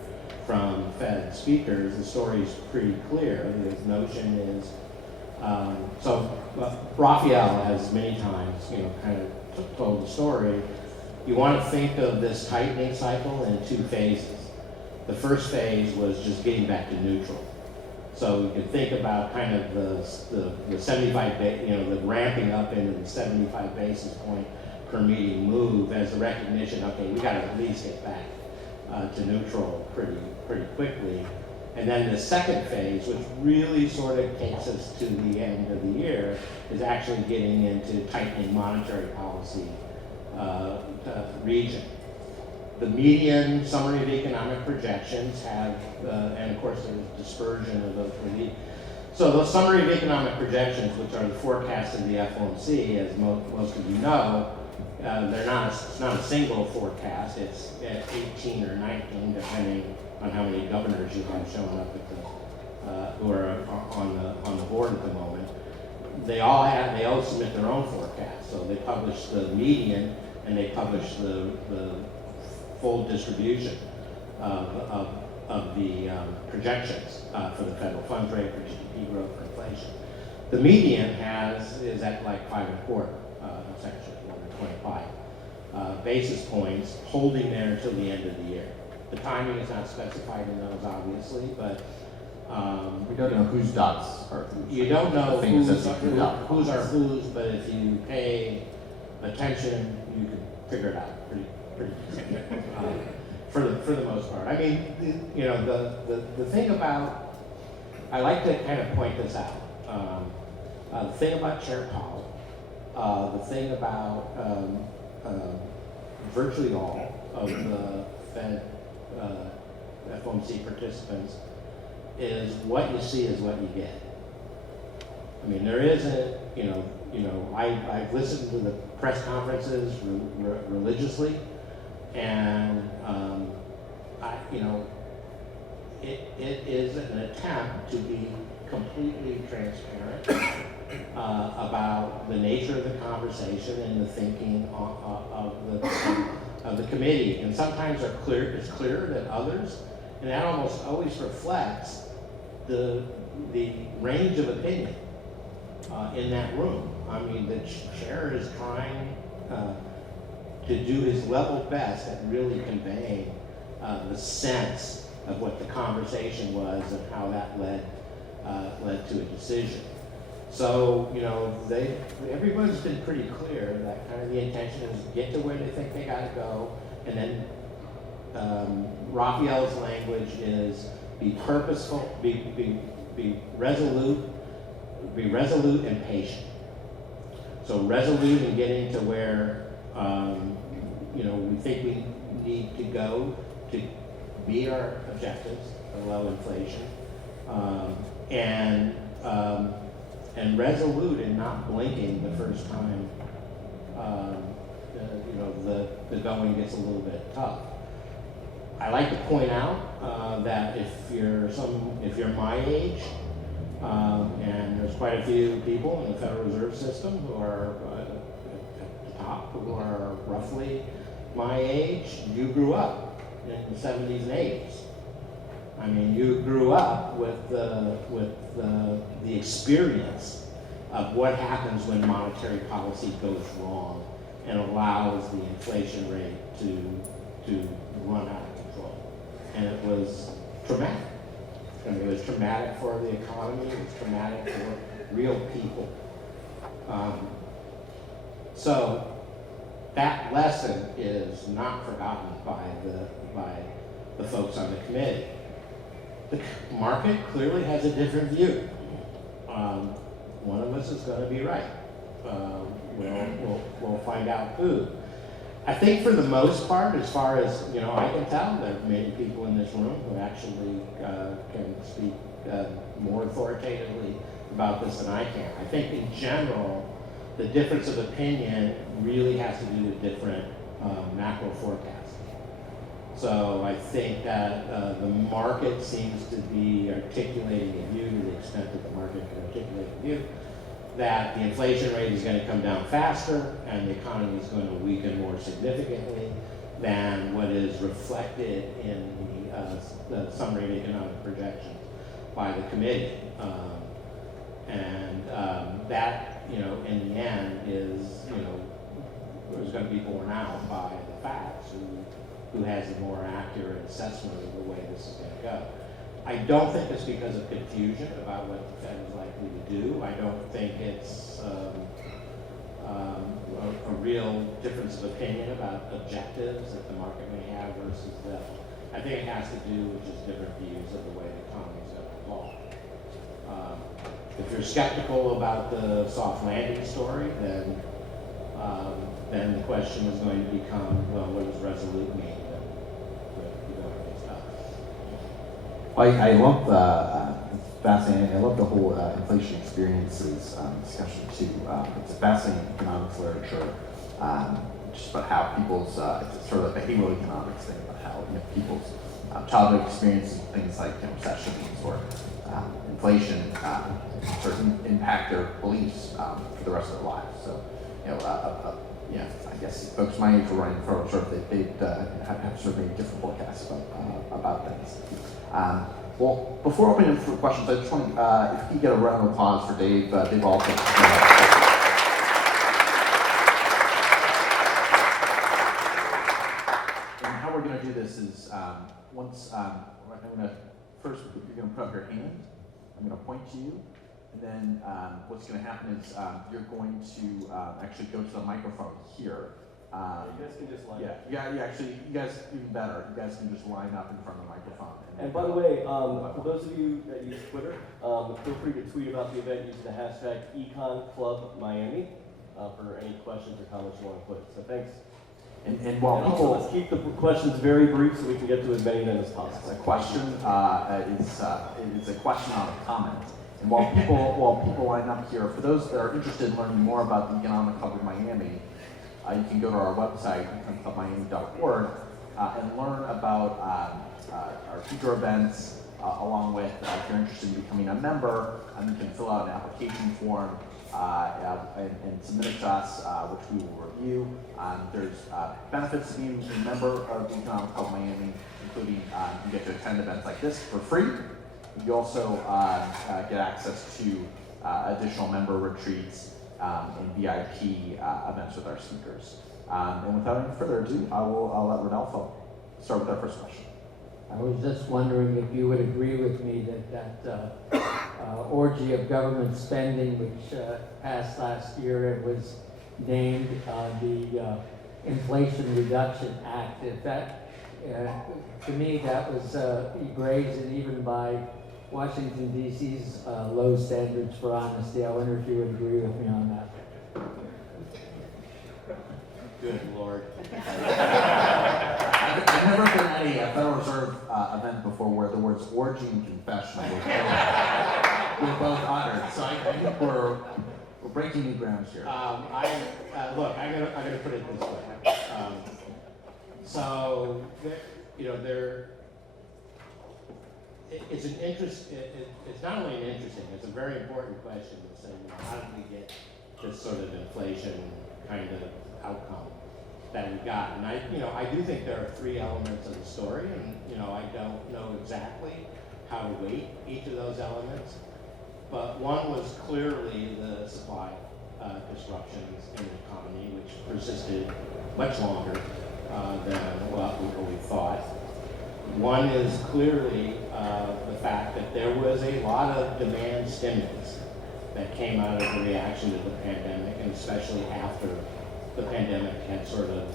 from Fed speakers, the story is pretty clear. The notion is, Raphael has many times, kind of told the story. You want to think of this tightening cycle in two phases. The first phase was just getting back to neutral. So you can think about kind of the 75, the ramping up into the 75 basis point per meeting move as a recognition, okay, we got to at least get back to neutral pretty quickly. And then the second phase, which really sort of takes us to the end of the year, is actually getting into tightening monetary policy region. The median summary of economic projections have, and of course there's dispersion of those really. So the summary of economic projections, which are the forecasts of the FOMC, as most of you know, it's not a single forecast. It's 18 or 19, depending on how many governors you have showing up at who are on the board at the moment. They all submit their own forecast. So they publish the median and they publish the full distribution of the projections for the federal funds rate, for GDP growth, for inflation. The median is at like 5.25, it's actually 125 basis points, holding there until the end of the year. The timing is not specified in those, obviously, but we don't know whose dots are whose. You don't know whose are whose, but if you pay attention, you can figure it out pretty for the most part. I mean, the thing about, I like to kind of point this out. The thing about Chair Powell, the thing about virtually all of the Fed FOMC participants is what you see is what you get. I mean, there isn't, I've listened to the press conferences religiously, and it is an attempt to be completely transparent about the nature of the conversation and the thinking of the committee. And sometimes it's clearer than others, and that almost always reflects the range of opinion in that room. I mean, the chair is trying to do his level best at really conveying the sense of what the conversation was and how that led to a decision. So, everybody's been pretty clear that kind of the intention is get to where they think they gotta go, and then Raphael's language is be purposeful, be resolute and patient. So resolute in getting to where we think we need to go to meet our objectives of low inflation, and resolute in not blinking the first time the going gets a little bit tough. I like to point out that if you're my age, and there's quite a few people in the Federal Reserve System who are at the top, who are roughly my age, you grew up in the 70s and 80s. I mean, you grew up with the experience of what happens when monetary policy goes wrong and allows the inflation rate to run out of control. And it was traumatic. I mean, it was traumatic for the economy, it was traumatic for real people. So that lesson is not forgotten by the folks on the committee. The market clearly has a different view. One of us is going to be right. We'll find out who. I think for the most part, as far as I can tell, there are many people in this room who actually can speak more authoritatively about this than I can. I think in general, the difference of opinion really has to do with different macro forecasts. So I think that the market seems to be articulating a view, to the extent that the market can articulate a view, that the inflation rate is going to come down faster and the economy is going to weaken more significantly than what is reflected in the summary of economic projections by the committee. That, in the end is, going to be borne out by the facts, who has a more accurate assessment of the way this is going to go. I don't think it's because of confusion about what the Fed is likely to do. I don't think it's a real difference of opinion about objectives that the market may have versus the. I think it has to do with just different views of the way the economy is going to evolve. If you're skeptical about the soft landing story, then the question is going to become, well, what does resolute mean? I love it's fascinating. I love the whole inflation experiences discussion too. It's a fascinating economics literature, just about how people's it's sort of a behavioral economics thing about how people's childhood experiences, things like recessions or inflation, sort of impact their beliefs for the rest of their lives. So, I guess folks my age were running the Federal Reserve, they'd have sort of made different forecasts about things. Well, before opening up for questions, I just want to, if you could get a round of applause for Dave Altig. And how we're going to do this is, once, I'm going to, first, you're going to put up your hand, I'm going to point to you, and then what's going to happen is you're going to actually go to the microphone here, You guys can just line up. You guys even better. You guys can just line up in front of the microphone. And by the way, for those of you that use Twitter, feel free to tweet about the event using the hashtag EconClubMiami for any questions or comments you want to put. So thanks. And while And also, people, let's keep the questions very brief so we can get to as many of them as a possible. question is a question on a comment. And while people line up here, for those that are interested in learning more about the Economic Club of Miami, you can go to our website, economiclubmiami.org, and learn about our future events, along with, if you're interested in becoming a member, you can fill out an application form and submit it to us, which we will review. There's benefits to being a member of the Economic Club of Miami, including you get to attend events like this for free. You also get access to additional member retreats and VIP events with our speakers. And without any further ado, I'll let Rodolfo start with our first question. I was just wondering if you would agree with me that orgy of government spending, which passed last year and was named the Inflation Reduction Act, if that, to me, that was brazen even by Washington, D.C.'s low standards for honesty. I wonder if you would agree with me on that. Good Lord. I've never been at a Federal Reserve event before where the words orgy and confession were both uttered. So I think we're breaking new grounds here. Look, I'm gonna put it this way. So, it's an it's not only an interesting, it's a very important question to say, how did we get this sort of inflation kind of outcome that we got? And I do think there are three elements of the story, and I don't know exactly how to weight each of those elements. But one was clearly the supply disruptions in the economy, which persisted much longer than what we thought. One is clearly the fact that there was a lot of demand stimulus that came out of the reaction to the pandemic, and especially after the pandemic had sort of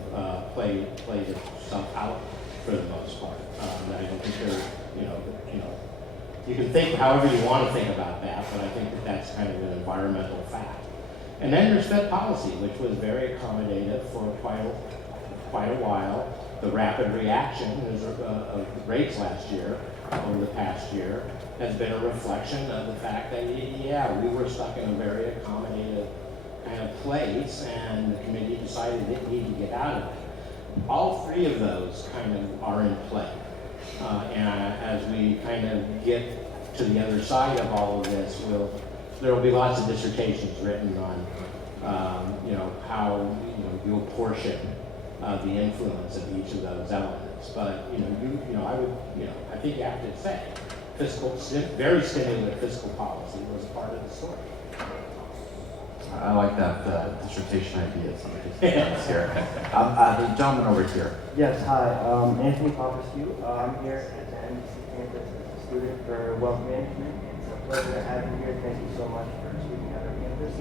played itself out for the most part. I don't think there, you can think however you want to think about that, but I think that that's kind of an environmental fact. And then there's Fed policy, which was very accommodative for quite a while. The rapid reaction of rates last year, over the past year, has been a reflection of the fact that, we were stuck in a very accommodative kind of place, and the committee decided it needed to get out of it. All three of those kind of are in play. And as we kind of get to the other side of all of this, there will be lots of dissertations written on, how you'll portion the influence of each of those elements. But I think you have to say, very stimulative fiscal policy was a part of the story. I like that dissertation idea. Somebody's here. The gentleman over here. Yes, hi. Anthony Popescu. I'm here at the NBC campus as a student for wealth management. It's a pleasure to have you here. Thank you so much for speaking at our campus.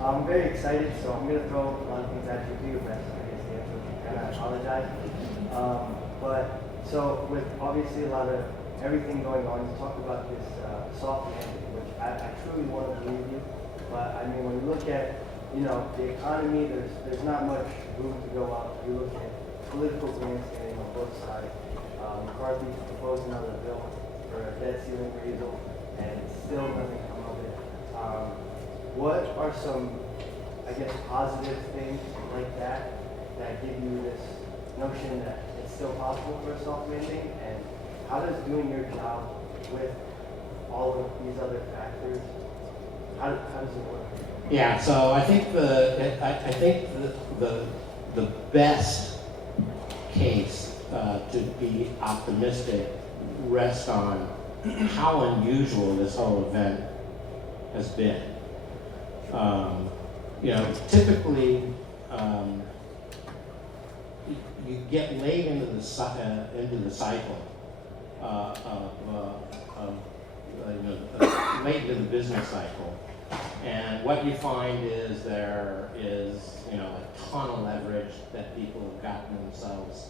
I'm very excited, so I'm going to throw a lot of things at you to your best. I guess the answer would be kind of apologize. But so with obviously a lot of everything going on, you talked about this soft landing, which I truly want to believe you. But I mean, when you look at, the economy, there's not much room to go up. You look at political grandstanding on both sides. McCarthy's proposed another bill for a debt ceiling raisal, and still nothing come of it. What are some, I guess, positive things like that give you this notion that it's still possible for a soft landing? And how does doing your job with all of these other factors, how does it work? Yeah, so I think the best case to be optimistic rests on how unusual this whole event has been. Typically, you get late into the cycle late into the business cycle, And what you find is there is, a ton of leverage that people have gotten themselves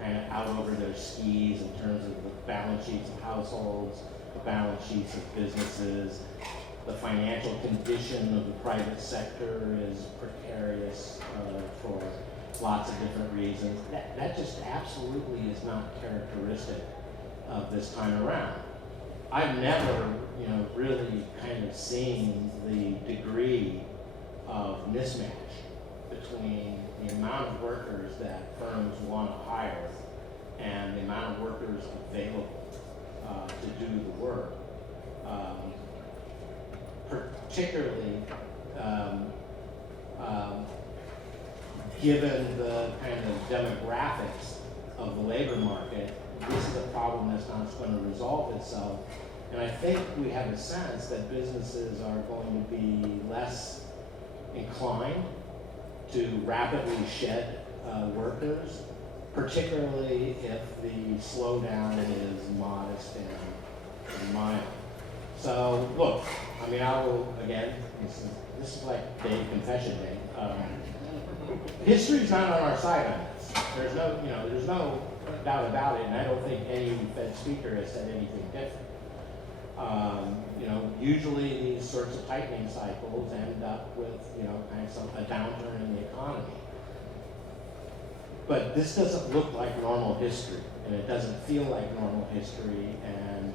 kind of out over their skis in terms of the balance sheets of households, the balance sheets of businesses. The financial condition of the private sector is precarious for lots of different reasons. That just absolutely is not characteristic of this time around. I've never, really kind of seen the degree of mismatch between the amount of workers that firms want to hire and the amount of workers available to do the work. Particularly given the kind of demographics of the labor market, this is a problem that's not going to resolve itself. And I think we have a sense that businesses are going to be less inclined to rapidly shed workers, particularly if the slowdown is modest and mild. So look, I will, again, this is like day confession day. History's not on our side on this. There's no doubt about it, and I don't think any Fed speaker has said anything different. Usually these sorts of tightening cycles end up with, kind of a downturn in the economy. But this doesn't look like normal history, and it doesn't feel like normal history, and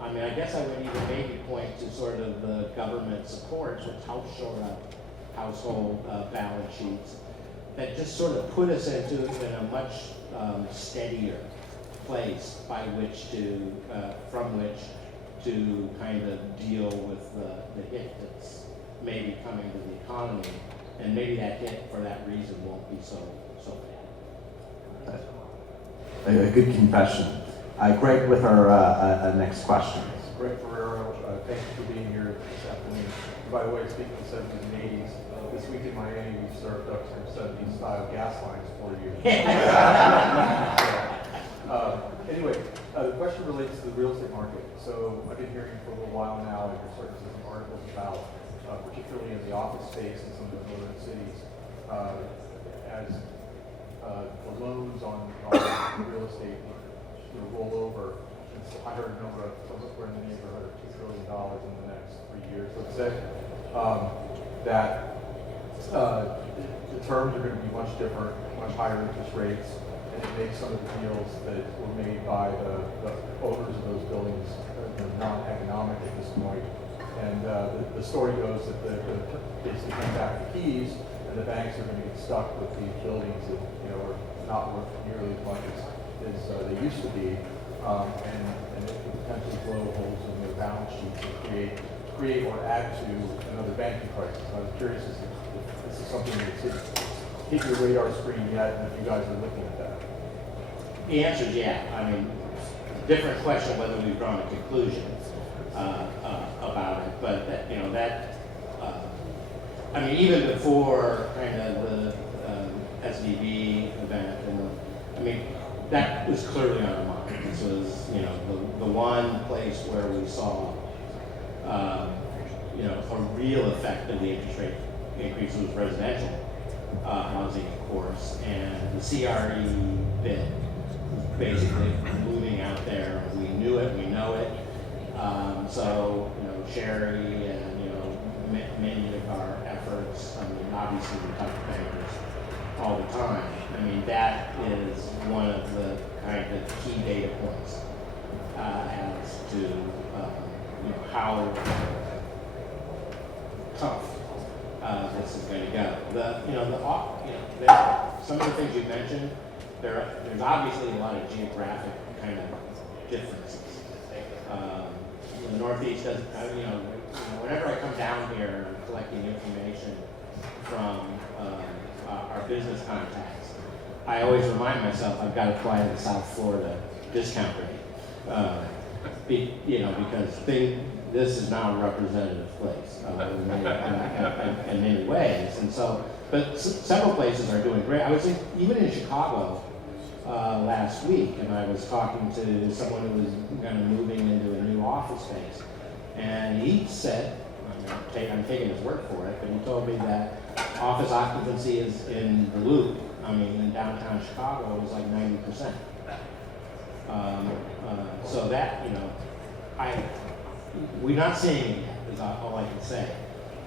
I guess I would even maybe point to sort of the government supports, which helps shore up household balance sheets, that just sort of put us in a much steadier place by which to, from which to kind of deal with the hit that's maybe coming to the economy, and maybe that hit for that reason won't be so bad. A good confession. Greg, with our next question. Greg Ferrero, thank you for being here this afternoon. By the way, speaking of the 70s and 80s, this week in Miami we've served up some 70s style gas lines for you. Anyway, the question relates to the real estate market. So I've been hearing for a little while now, and you're starting to see some articles about, particularly in the office space in some of the northern cities, as the loans on real estate roll over. I heard a number of somewhere in the neighborhood of $2 trillion in the next 3 years, let's say, that the terms are going to be much different, much higher interest rates, and it makes some of the deals that were made by the owners of those buildings non-economic at this point. And the story goes that they're basically hand back the keys, and the banks are going to get stuck with these buildings that are not worth nearly as much as they used to be, and it could potentially blow holes in their balance sheets and create or add to another banking crisis. I was curious if this is something that's hit your radar screen yet, and if you guys are looking at that. The answer is yeah. Different question whether we've drawn a conclusion about it, but even before kind of the SVB event, that was clearly on our mind. This was, the one place where we saw, a real effect of the interest rate increase was residential housing, of course, and the CRE bit was basically moving out there. We knew it, we know it. So, Sherry and, many of our efforts, obviously we talk to bankers all the time. That is one of the kind of key data points as to how tough this is going to go. Some of the things you mentioned, there's obviously a lot of geographic kind of differences. The Northeast doesn't, whenever I come down here, I'm collecting information from our business contacts. I always remind myself I've got to apply to the South Florida discount rate, because this is not a representative place in many ways, and so. But several places are doing great. I was even in Chicago last week, and I was talking to someone who was kind of moving into a new office space, and he said I'm taking his word for it, but he told me that office occupancy is in the loop. I mean, in downtown Chicago, it was like 90%. So that, we're not seeing it yet, is all I can say.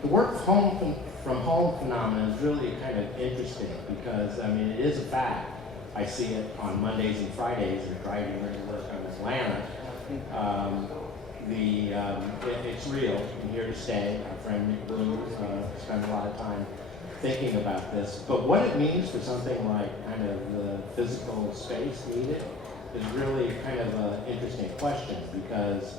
The work from home phenomenon is really kind of interesting because, I mean, it is a fact. I see it on Mondays and Fridays or driving to work on Atlanta. It's real and here to stay. Our friend Nick Blue spent a lot of time thinking about this. But what it means for something like kind of the physical space needed is really kind of an interesting question because,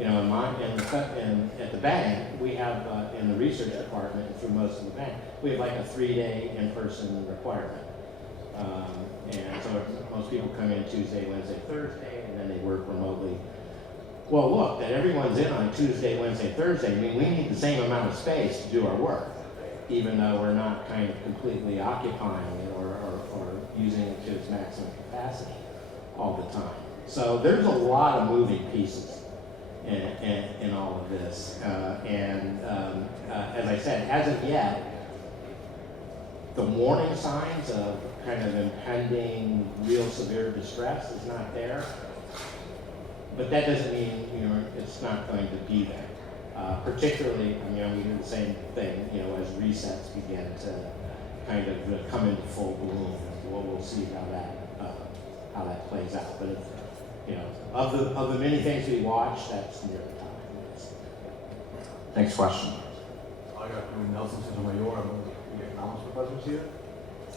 at the bank, we have, in the research department and through most of the bank, we have like a 3-day in-person requirement. And so most people come in Tuesday, Wednesday, Thursday, and then they work remotely. Well, look, that everyone's in on Tuesday, Wednesday, Thursday, I mean, we need the same amount of space to do our work, even though we're not kind of completely occupying it or using it to its maximum capacity all the time. So there's a lot of moving pieces in all of this. As I said, as of yet, the warning signs of kind of impending real severe distress is not there. But that doesn't mean, it's not going to be there. Particularly, we do the same thing, as resets begin to kind of come into full bloom. We'll see how that plays out. But of the many things we watch, that's near the top of the list. Next question. I got Nelson Sotomayor. I'm the economics professor here.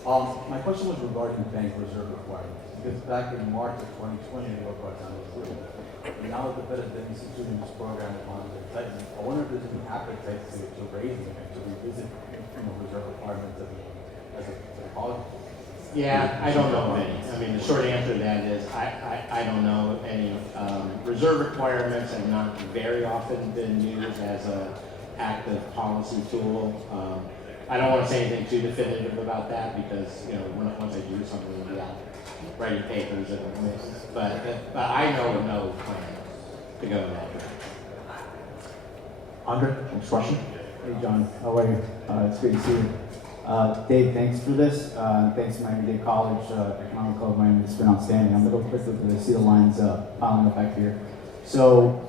My question was regarding bank reserve requirements. Because back in March of 2020, they were brought down to zero. And now that the Fed has been instituting this program of monetary tightening, I wonder if there's any appetite to raise them and to revisit reserve requirements as a policy. Yeah, I don't know of any. I mean, the short answer to that is I don't know of any. Reserve requirements have not very often been used as an active policy tool. I don't want to say anything too definitive about that because, once I do something, we'll be out writing papers but I know of no plan to go in that direction. Andre, next question. Hey John, how are you? It's great to see you. Dave, thanks for this. Thanks to Miami-Dade College, Economic Club of Miami. It's been outstanding. I'm a little quick because I see the lines piling up back here. So,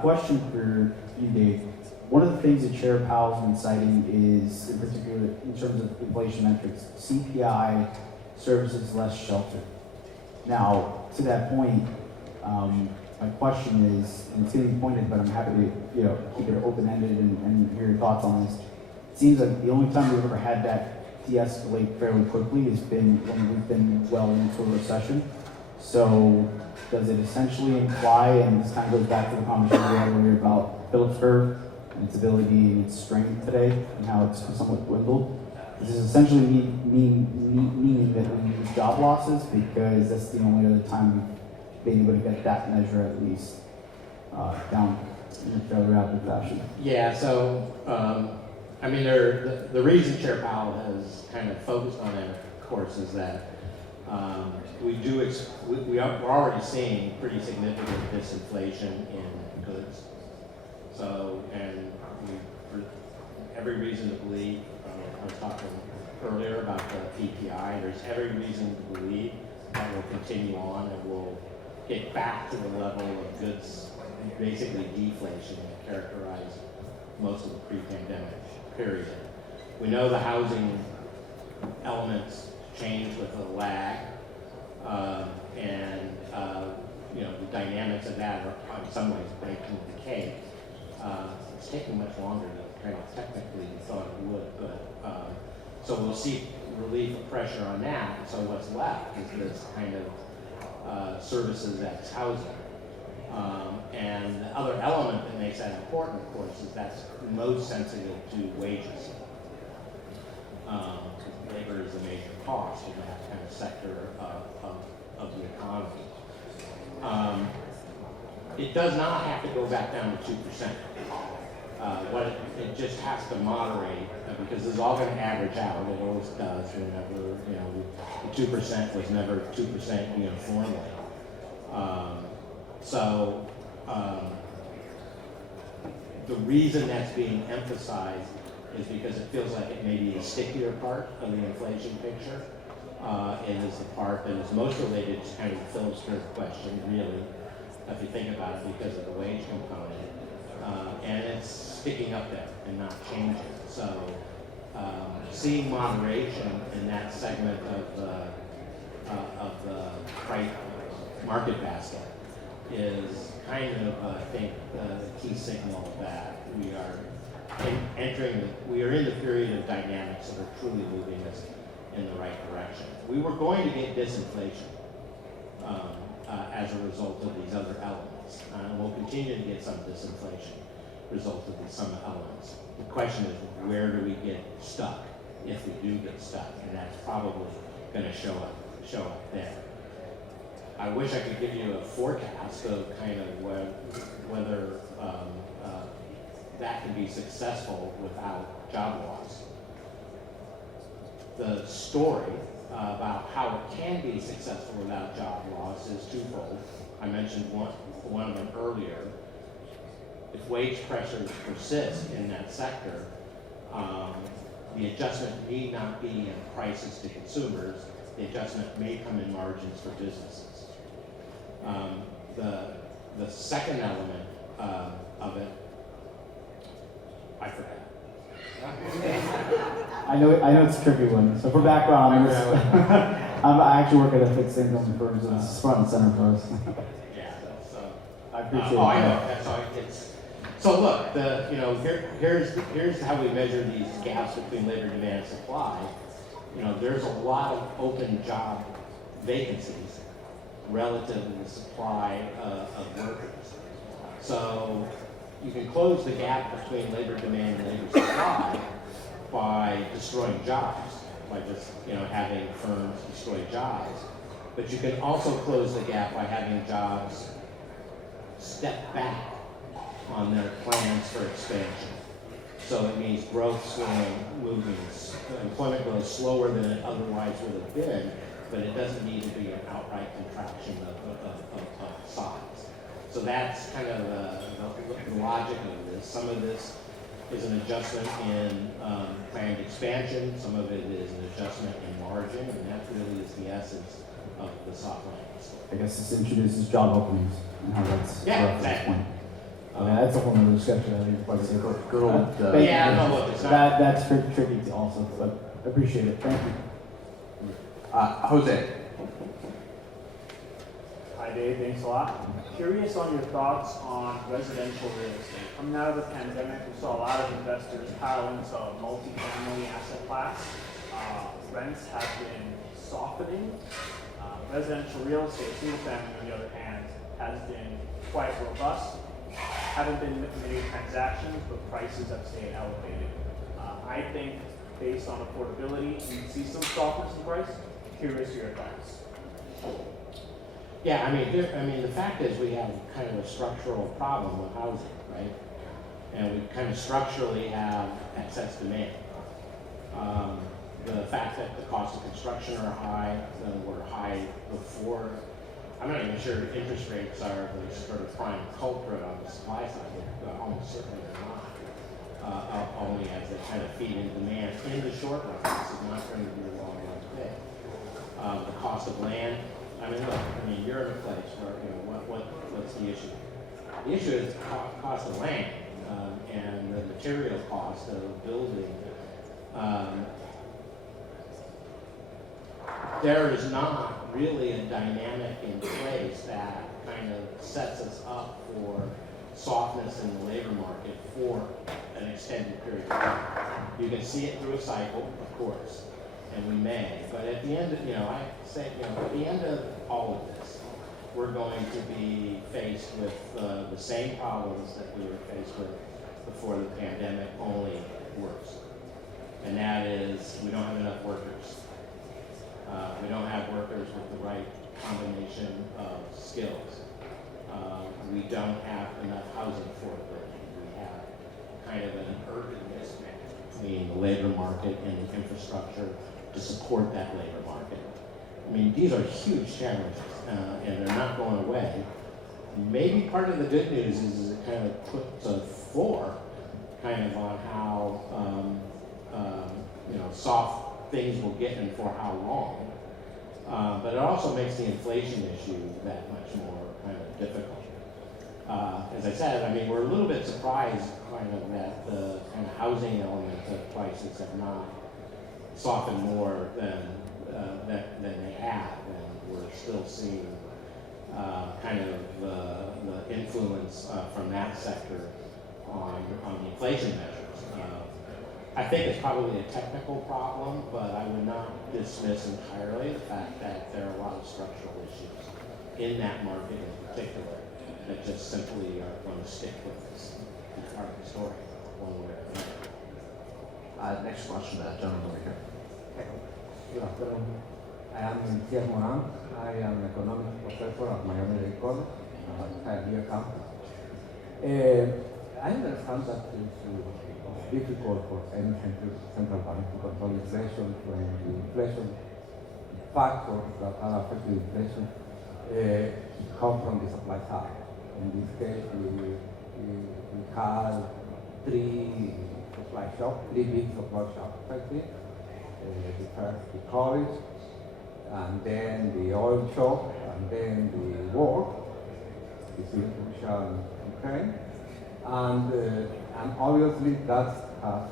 question for you, Dave. One of the things that Chair Powell's been citing is, in particular, in terms of inflation metrics, CPI services less shelter. Now, to that point, my question is, and it's getting pointed, but I'm happy to keep it open-ended and hear your thoughts on this. It seems like the only time we've ever had that de-escalate fairly quickly has been when we've been well into a recession. So does it essentially imply, and this kind of goes back to the conversation we had earlier about Phillips curve and its ability and its strength today and how it's somewhat dwindled, does this essentially meaning that we use job losses because that's the only other time we've been able to get that measure at least down in a fairly rapid fashion? Yeah, so, the reason Chair Powell has kind of focused on that, of course, is that we're already seeing pretty significant disinflation in goods. So, and for every reason to believe, I was talking earlier about the PPI, there's every reason to believe that will continue on and we'll get back to the level of goods, basically deflation that characterized most of the pre-pandemic period. We know the housing elements change with a lag, the dynamics of that are in some ways breaking the cake. It's taking much longer than kind of technically we thought it would, but so we'll see relief of pressure on that. So what's left is this kind of services X housing. And the other element that makes that important, of course, is that's most sensitive to wages. Labor is a major cost in that kind of sector of the economy. It does not have to go back down to 2%. It just has to moderate because it's all going to average out. It always does. Whenever the 2% was never 2% uniformly. the reason that's being emphasized is because it feels like it may be a stickier part of the inflation picture. It is the part that is most related to kind of the Phillips curve question, really, if you think about it, because of the wage component. And it's sticking up there and not changing. So seeing moderation in that segment of the price market basket is kind of, I think, the key signal that we are we are in the period of dynamics that are truly moving us in the right direction. We were going to get disinflation as a result of these other elements. And we'll continue to get some disinflation result of these some elements. The question is, where do we get stuck if we do get stuck? And that's probably going to show up there. I wish I could give you a forecast of kind of whether that can be successful without job loss. The story about how it can be successful without job loss is twofold. I mentioned one of them earlier. If wage pressures persist in that sector, the adjustment need not be in prices to consumers. The adjustment may come in margins for businesses. The second element of it, I forgot. I know it's a tricky one. So for background on this, I actually work at a fixed income firm, so this is front and center for us. Yeah, that's, I appreciate I know, that. that's all it's. So look, here's how we measure these gaps between labor demand and supply. There's a lot of open job vacancies relative to the supply of workers. So you can close the gap between labor demand and labor supply by destroying jobs, by just having firms destroy jobs. But you can also close the gap by having jobs step back on their plans for expansion. So it means growth slowing, employment growth slower than it otherwise would have been, but it doesn't need to be an outright contraction of size. So that's kind of the logic of this. Some of this is an adjustment in planned expansion, some of it is an adjustment in margin, and that really is the essence of the soft landing story. I guess this introduces job openings and how that's Yeah, at this exactly. point. Okay, that's a whole other discussion. I think probably Good old, No, look, it's not. that's tricky also, but I appreciate it. Thank you. Jose. Hi Dave, thanks a lot. Curious on your thoughts on residential real estate. Coming out of the pandemic, we saw a lot of investors pile into multifamily asset class. Rents have been softening. Residential real estate, single family on the other hand, has been quite robust. Haven't been many transactions, but prices have stayed elevated. I think based on affordability, you see some softness in price. Curious your thoughts. Yeah, I mean, the fact is we have kind of a structural problem with housing, right? And we kind of structurally have excess demand. The fact that the cost of construction are high, were high before. I'm not even sure interest rates are the sort of prime culprit on the supply side. Almost certainly they're not. Only as they kind of feed in demand in the short run. This is not going to be a long run thing. The cost of land. You're in a place where, what's the issue? The issue is cost of land and the material cost of building. There is not really a dynamic in place that kind of sets us up for softness in the labor market for an extended period of time. You can see it through a cycle, of course, and we may, but at the end of, at the end of all of this, we're going to be faced with the same problems that we were faced with before the pandemic, only worse. And that is, we don't have enough workers. We don't have workers with the right combination of skills. We don't have enough housing affordability. We have kind of an urban mismatch between the labor market and the infrastructure to support that labor market. These are huge challenges, and they're not going away. Maybe part of the good news is it kind of puts a before, kind of on how soft things will get and for how long. But it also makes the inflation issue that much more kind of difficult. As I said, I mean, we're a little bit surprised kind of that the kind of housing elements of prices have not softened more than they have, and we're still seeing kind of the influence from that sector on the inflation measures. I think it's probably a technical problem, but I would not dismiss entirely the fact that there are a lot of structural issues in that market in particular that just simply are going to stick with us as part of the story, one way or another. Next question, gentleman over here. Good afternoon. I am Pierre Moran. I am an economics professor at Miami-Dade College, third-year campus. I understand that it's difficult for any central bank to control inflation when the inflation factors that are affecting inflation come from the supply side. In this case, we have three big supply shocks affected. The first, the COVID, and then the oil shock, and then the war, between Russia and Ukraine. And obviously that has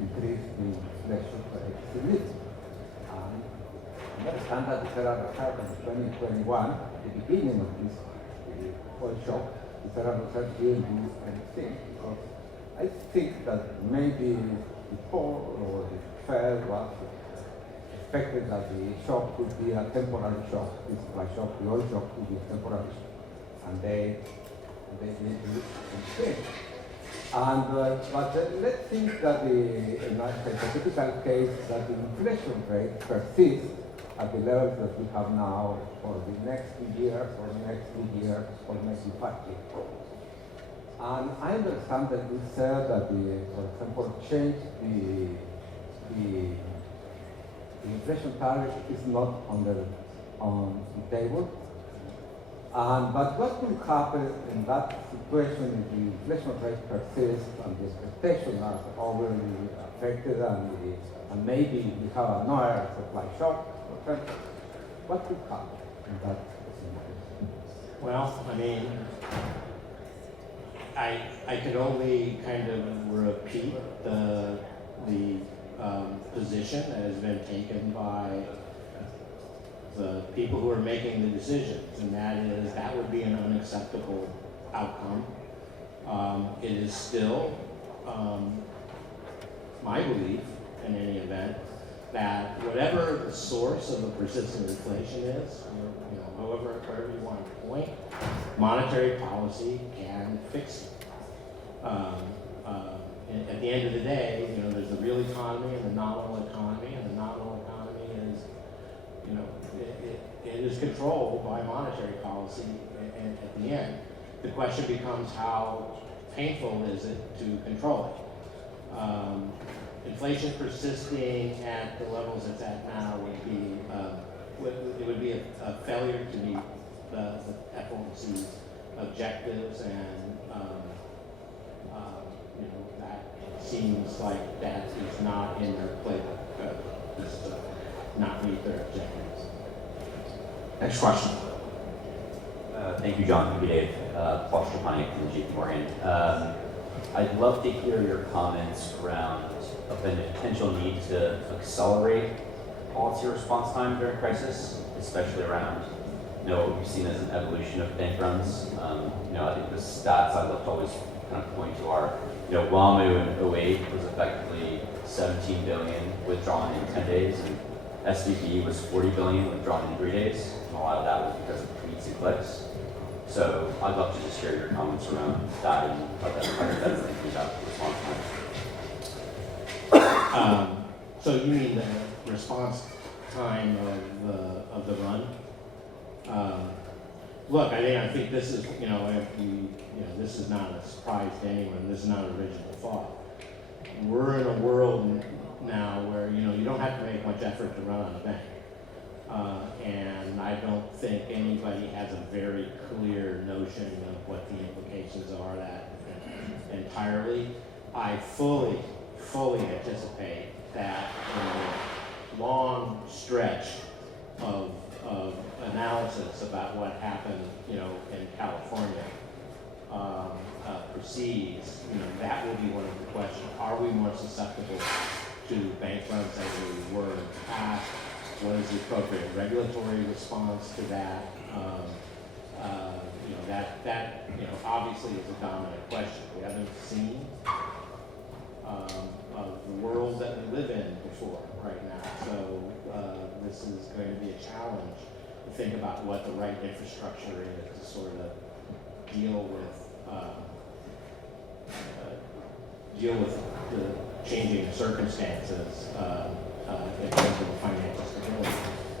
increased the inflation rate significantly. I understand that the Federal Reserve in 2021, at the beginning of this oil shock, the Federal Reserve didn't do anything because I think that maybe before or the Fed was expected that the shock would be a temporary shock, the supply shock, the oil shock would be a temporary shock, and they didn't do anything. But let's think that in a hypothetical case that the inflation rate persists at the levels that we have now for the next 2 years, or the next 3 years, or maybe 5 years. And I understand that you said that for example, change the inflation target is not on the table. But what will happen in that situation if the inflation rate persists and the expectations are overly affected and maybe we have another supply shock? What will happen in that situation? Well, I mean, I could only kind of repeat the position that has been taken by the people who are making the decisions, and that is that would be an unacceptable outcome. It is still my belief, in any event, that whatever the source of the persistent inflation is, or, wherever you want to point, monetary policy can fix it. At the end of the day, there's the real economy and the nominal economy, and the nominal economy is, it is controlled by monetary policy at the end. The question becomes how painful is it to control it? Inflation persisting at the levels it's at now would be a failure to meet the FOMC's objectives, and that seems like that is not in their playbook, just to not meet their objectives. Next question. Thank you, John. Good day. Paul Strapani from JP Morgan. I'd love to hear your comments around a potential need to accelerate policy response time during crisis, especially around what we've seen as an evolution of bank runs. I think the stats I love to always kind of point to are, WAMU in 08 was effectively 17 billion withdrawn in 10 days, and SVB was 40 billion withdrawn in 3 days, and a lot of that was because of tweets and clicks. So I'd love to just hear your comments around that and how that's thinking about response time. So you mean the response time of the run? Look, I think this is, this is not a surprise to anyone. This is not an original thought. We're in a world now where, you don't have to make much effort to run on a bank. And I don't think anybody has a very clear notion of what the implications are that, entirely. I fully anticipate that in the long stretch of analysis about what happened, in California proceeds, that will be one of the questions. Are we more susceptible to bank runs than we were in the past? What is the appropriate regulatory response to that? That obviously is a dominant question. We haven't seen the world that we live in before right now. So this is going to be a challenge to think about what the right infrastructure is to sort of deal with the changing circumstances in terms of the financial stability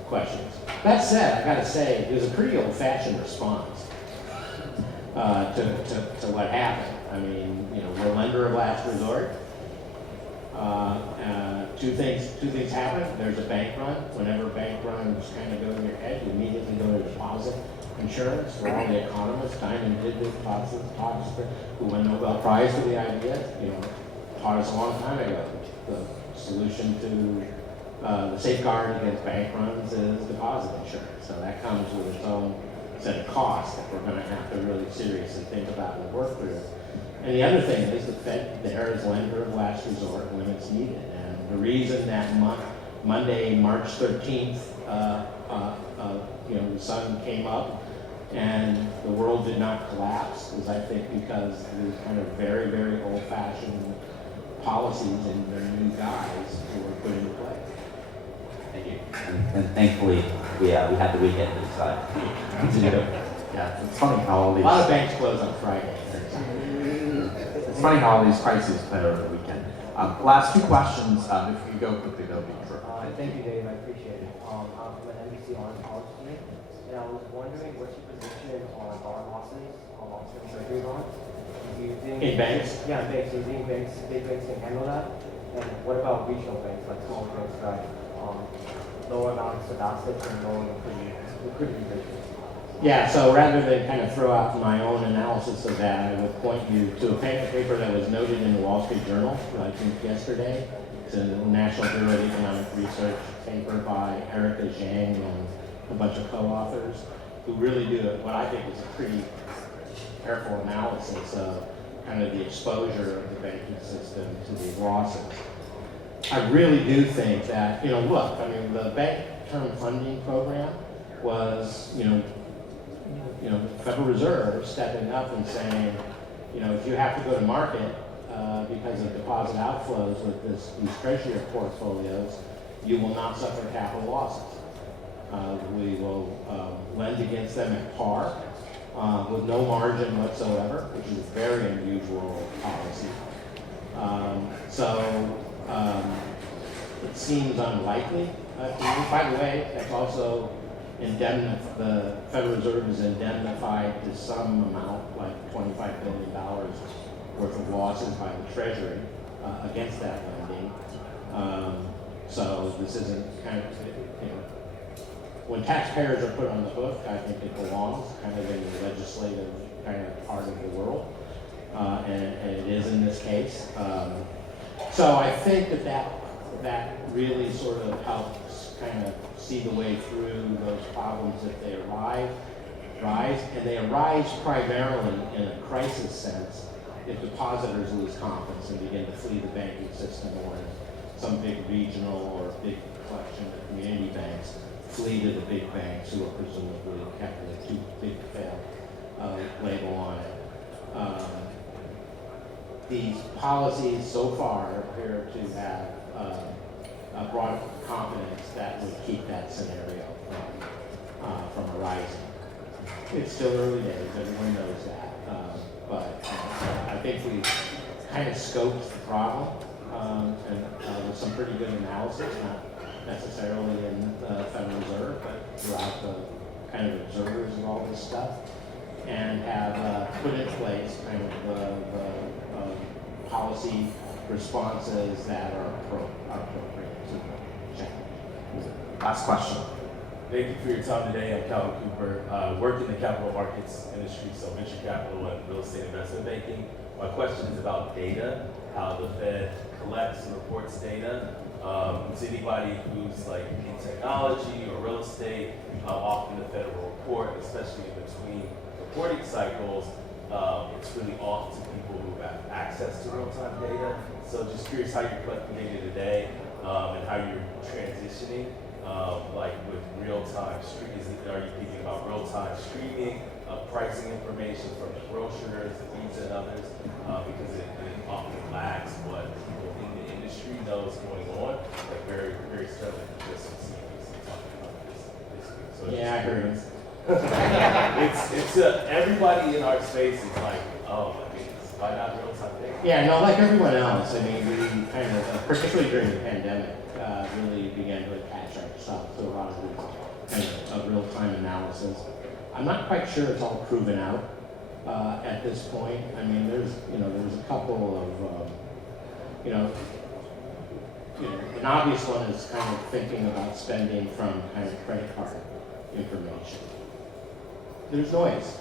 questions. That said, I got to say, it was a pretty old-fashioned response to what happened. I mean, we're a lender of last resort. Two things happen. There's a bank run. Whenever bank runs kind of go in your head, you immediately go to deposit insurance. For all the economists, Diamond did this, who won Nobel Prize for the idea, taught us a long time ago. The solution to the safeguard against bank runs is deposit insurance. So that comes with its own set of costs that we're going to have to really seriously think about and work through. And the other thing is the Fed there is lender of last resort when it's needed. And the reason that Monday, March 13th, the sun came up and the world did not collapse is, I think, because these kind of very, very old-fashioned policies and their new guys who were put into play. Thank you. And thankfully, we had the weekend to decide. Yeah, it's funny how all A these lot of banks close on Friday. it's funny how all these crises play over the weekend. Last two questions. If you could go quickly, that would be terrific. Thank you, Dave. I appreciate it. I'm from an NBC on college student, and I was wondering what's your position on bar losses on long-term treasury bonds? Do you think In banks? Yeah, banks. Do you think big banks can handle that? And what about regional banks, like smaller banks that lower amounts of assets and lower liquidity ratios? Yeah, so rather than kind of throw out my own analysis of that, I would point you to a paper that was noted in the Wall Street Journal, I think yesterday. It's a National Bureau of Economic Research paper by Erica Zhang and a bunch of co-authors who really do what I think is a pretty careful analysis of kind of the exposure of the banking system to these losses. I really do think that, look, I mean, the Bank Term Funding Program was, the Federal Reserve stepping up and saying, if you have to go to market because of deposit outflows with these treasury portfolios, you will not suffer capital losses. We will lend against them at par with no margin whatsoever, which is a very unusual policy. It seems unlikely. By the way, that's also the Federal Reserve is indemnified to some amount, like $25 billion worth of losses by the Treasury against that lending. So this isn't kind of, when taxpayers are put on the hook, I think it belongs kind of in the legislative kind of part of the world, and it is in this case. So I think that really sort of helps kind of see the way through those problems if they arise, and they arise primarily in a crisis sense if depositors lose confidence and begin to flee the banking system, or some big regional or big collection of community banks flee to the big banks who are presumably kept with a too big to fail label on it. These policies so far appear to have brought confidence that would keep that scenario from arising. It's still early days, everyone knows that, but I think we kind of scoped the problem and with some pretty good analysis, not necessarily in the Federal Reserve, but throughout the kind of observers of all this stuff, and have put in place kind of the policy responses that are appropriate to the challenge. Last question. Thank you for your time today. I'm Calvin Cooper, work in the capital markets industry, so venture capital and real estate investment banking. My question is about data, how the Fed collects and reports data. To anybody who's like in technology or real estate, often the Fed will report, especially in between reporting cycles, it's really off to people who have access to real-time data. So just curious how you're collecting data today and how you're transitioning, like with real-time streaming. Are you thinking about real-time streaming, pricing information from the grocers, the feeds and others, because it often lags what people in the industry know is going on, like very, very suddenly just talking about this week. So Yeah, I heard it. it's everybody in our space is like, oh my goodness, why not real time data? Yeah, no, like everyone else, I mean, we kind of, particularly during the pandemic, really began to attach ourselves to a lot of these kind of real-time analysis. I'm not quite sure it's all proven out at this point. I mean, there's a couple of, an obvious one is kind of thinking about spending from kind of credit card information. There's noise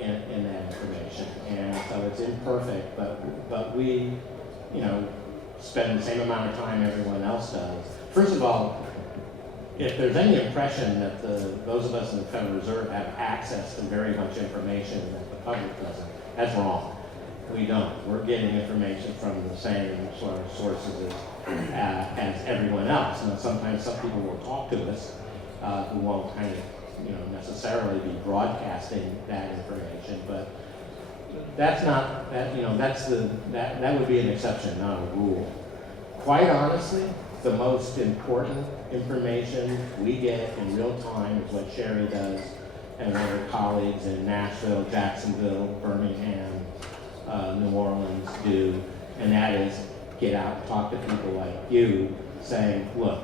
in that information, and so it's imperfect, but we, spend the same amount of time everyone else does. First of all, if there's any impression that those of us in the Federal Reserve have access to very much information that the public doesn't, that's wrong. We don't. We're getting information from the same sort of sources as everyone else. Now, sometimes some people will talk to us who won't kind of, necessarily be broadcasting that information, but that's not that. That would be an exception, not a rule. Quite honestly, the most important information we get in real time is what Sherry does and what her colleagues in Nashville, Jacksonville, Birmingham, New Orleans do, and that is get out and talk to people like you, saying, look,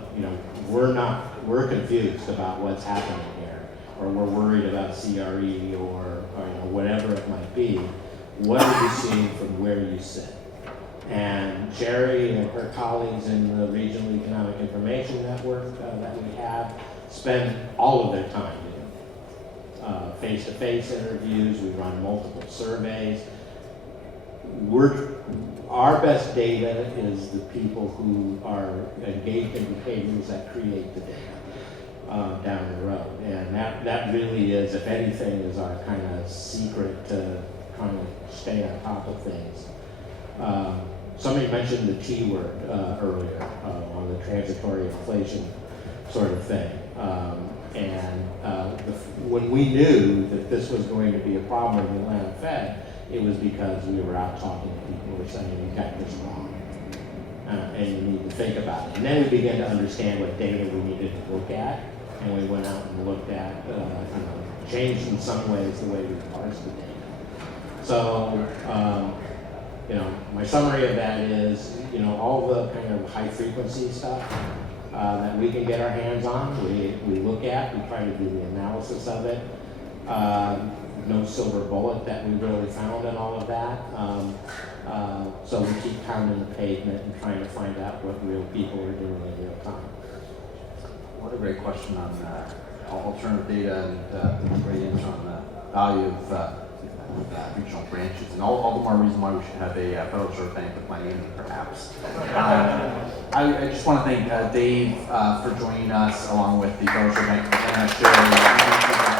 we're confused about what's happening here, or we're worried about CRE or whatever it might be. What are you seeing from where you sit? And Sherry and her colleagues in the Regional Economic Information Network that we have spend all of their time doing face-to-face interviews. We run multiple surveys. Our best data is the people who are engaged in behaviors that create the data down the road. And that really is, if anything, is our kind of secret to kind of stay on top of things. Somebody mentioned the T word earlier on the transitory inflation sort of thing. When we knew that this was going to be a problem in the Atlanta Fed, it was because we were out talking to people who were saying, you got this wrong, and you need to think about it. And then we began to understand what data we needed to look at, and we went out and looked at, changed in some ways the way we parsed the data. So, my summary of that is, all the kind of high frequency stuff that we can get our hands on, we look at, we try to do the analysis of it. No silver bullet that we really found in all of that. So we keep pounding the pavement and trying to find out what real people are doing in real time. What a great question on alternative data and a great answer on the value of regional branches, and all the more reason why we should have a Federal Reserve Bank with Miami, perhaps. I just want to thank Dave for joining us, along with the Federal Reserve Bank of Atlanta, Sherry,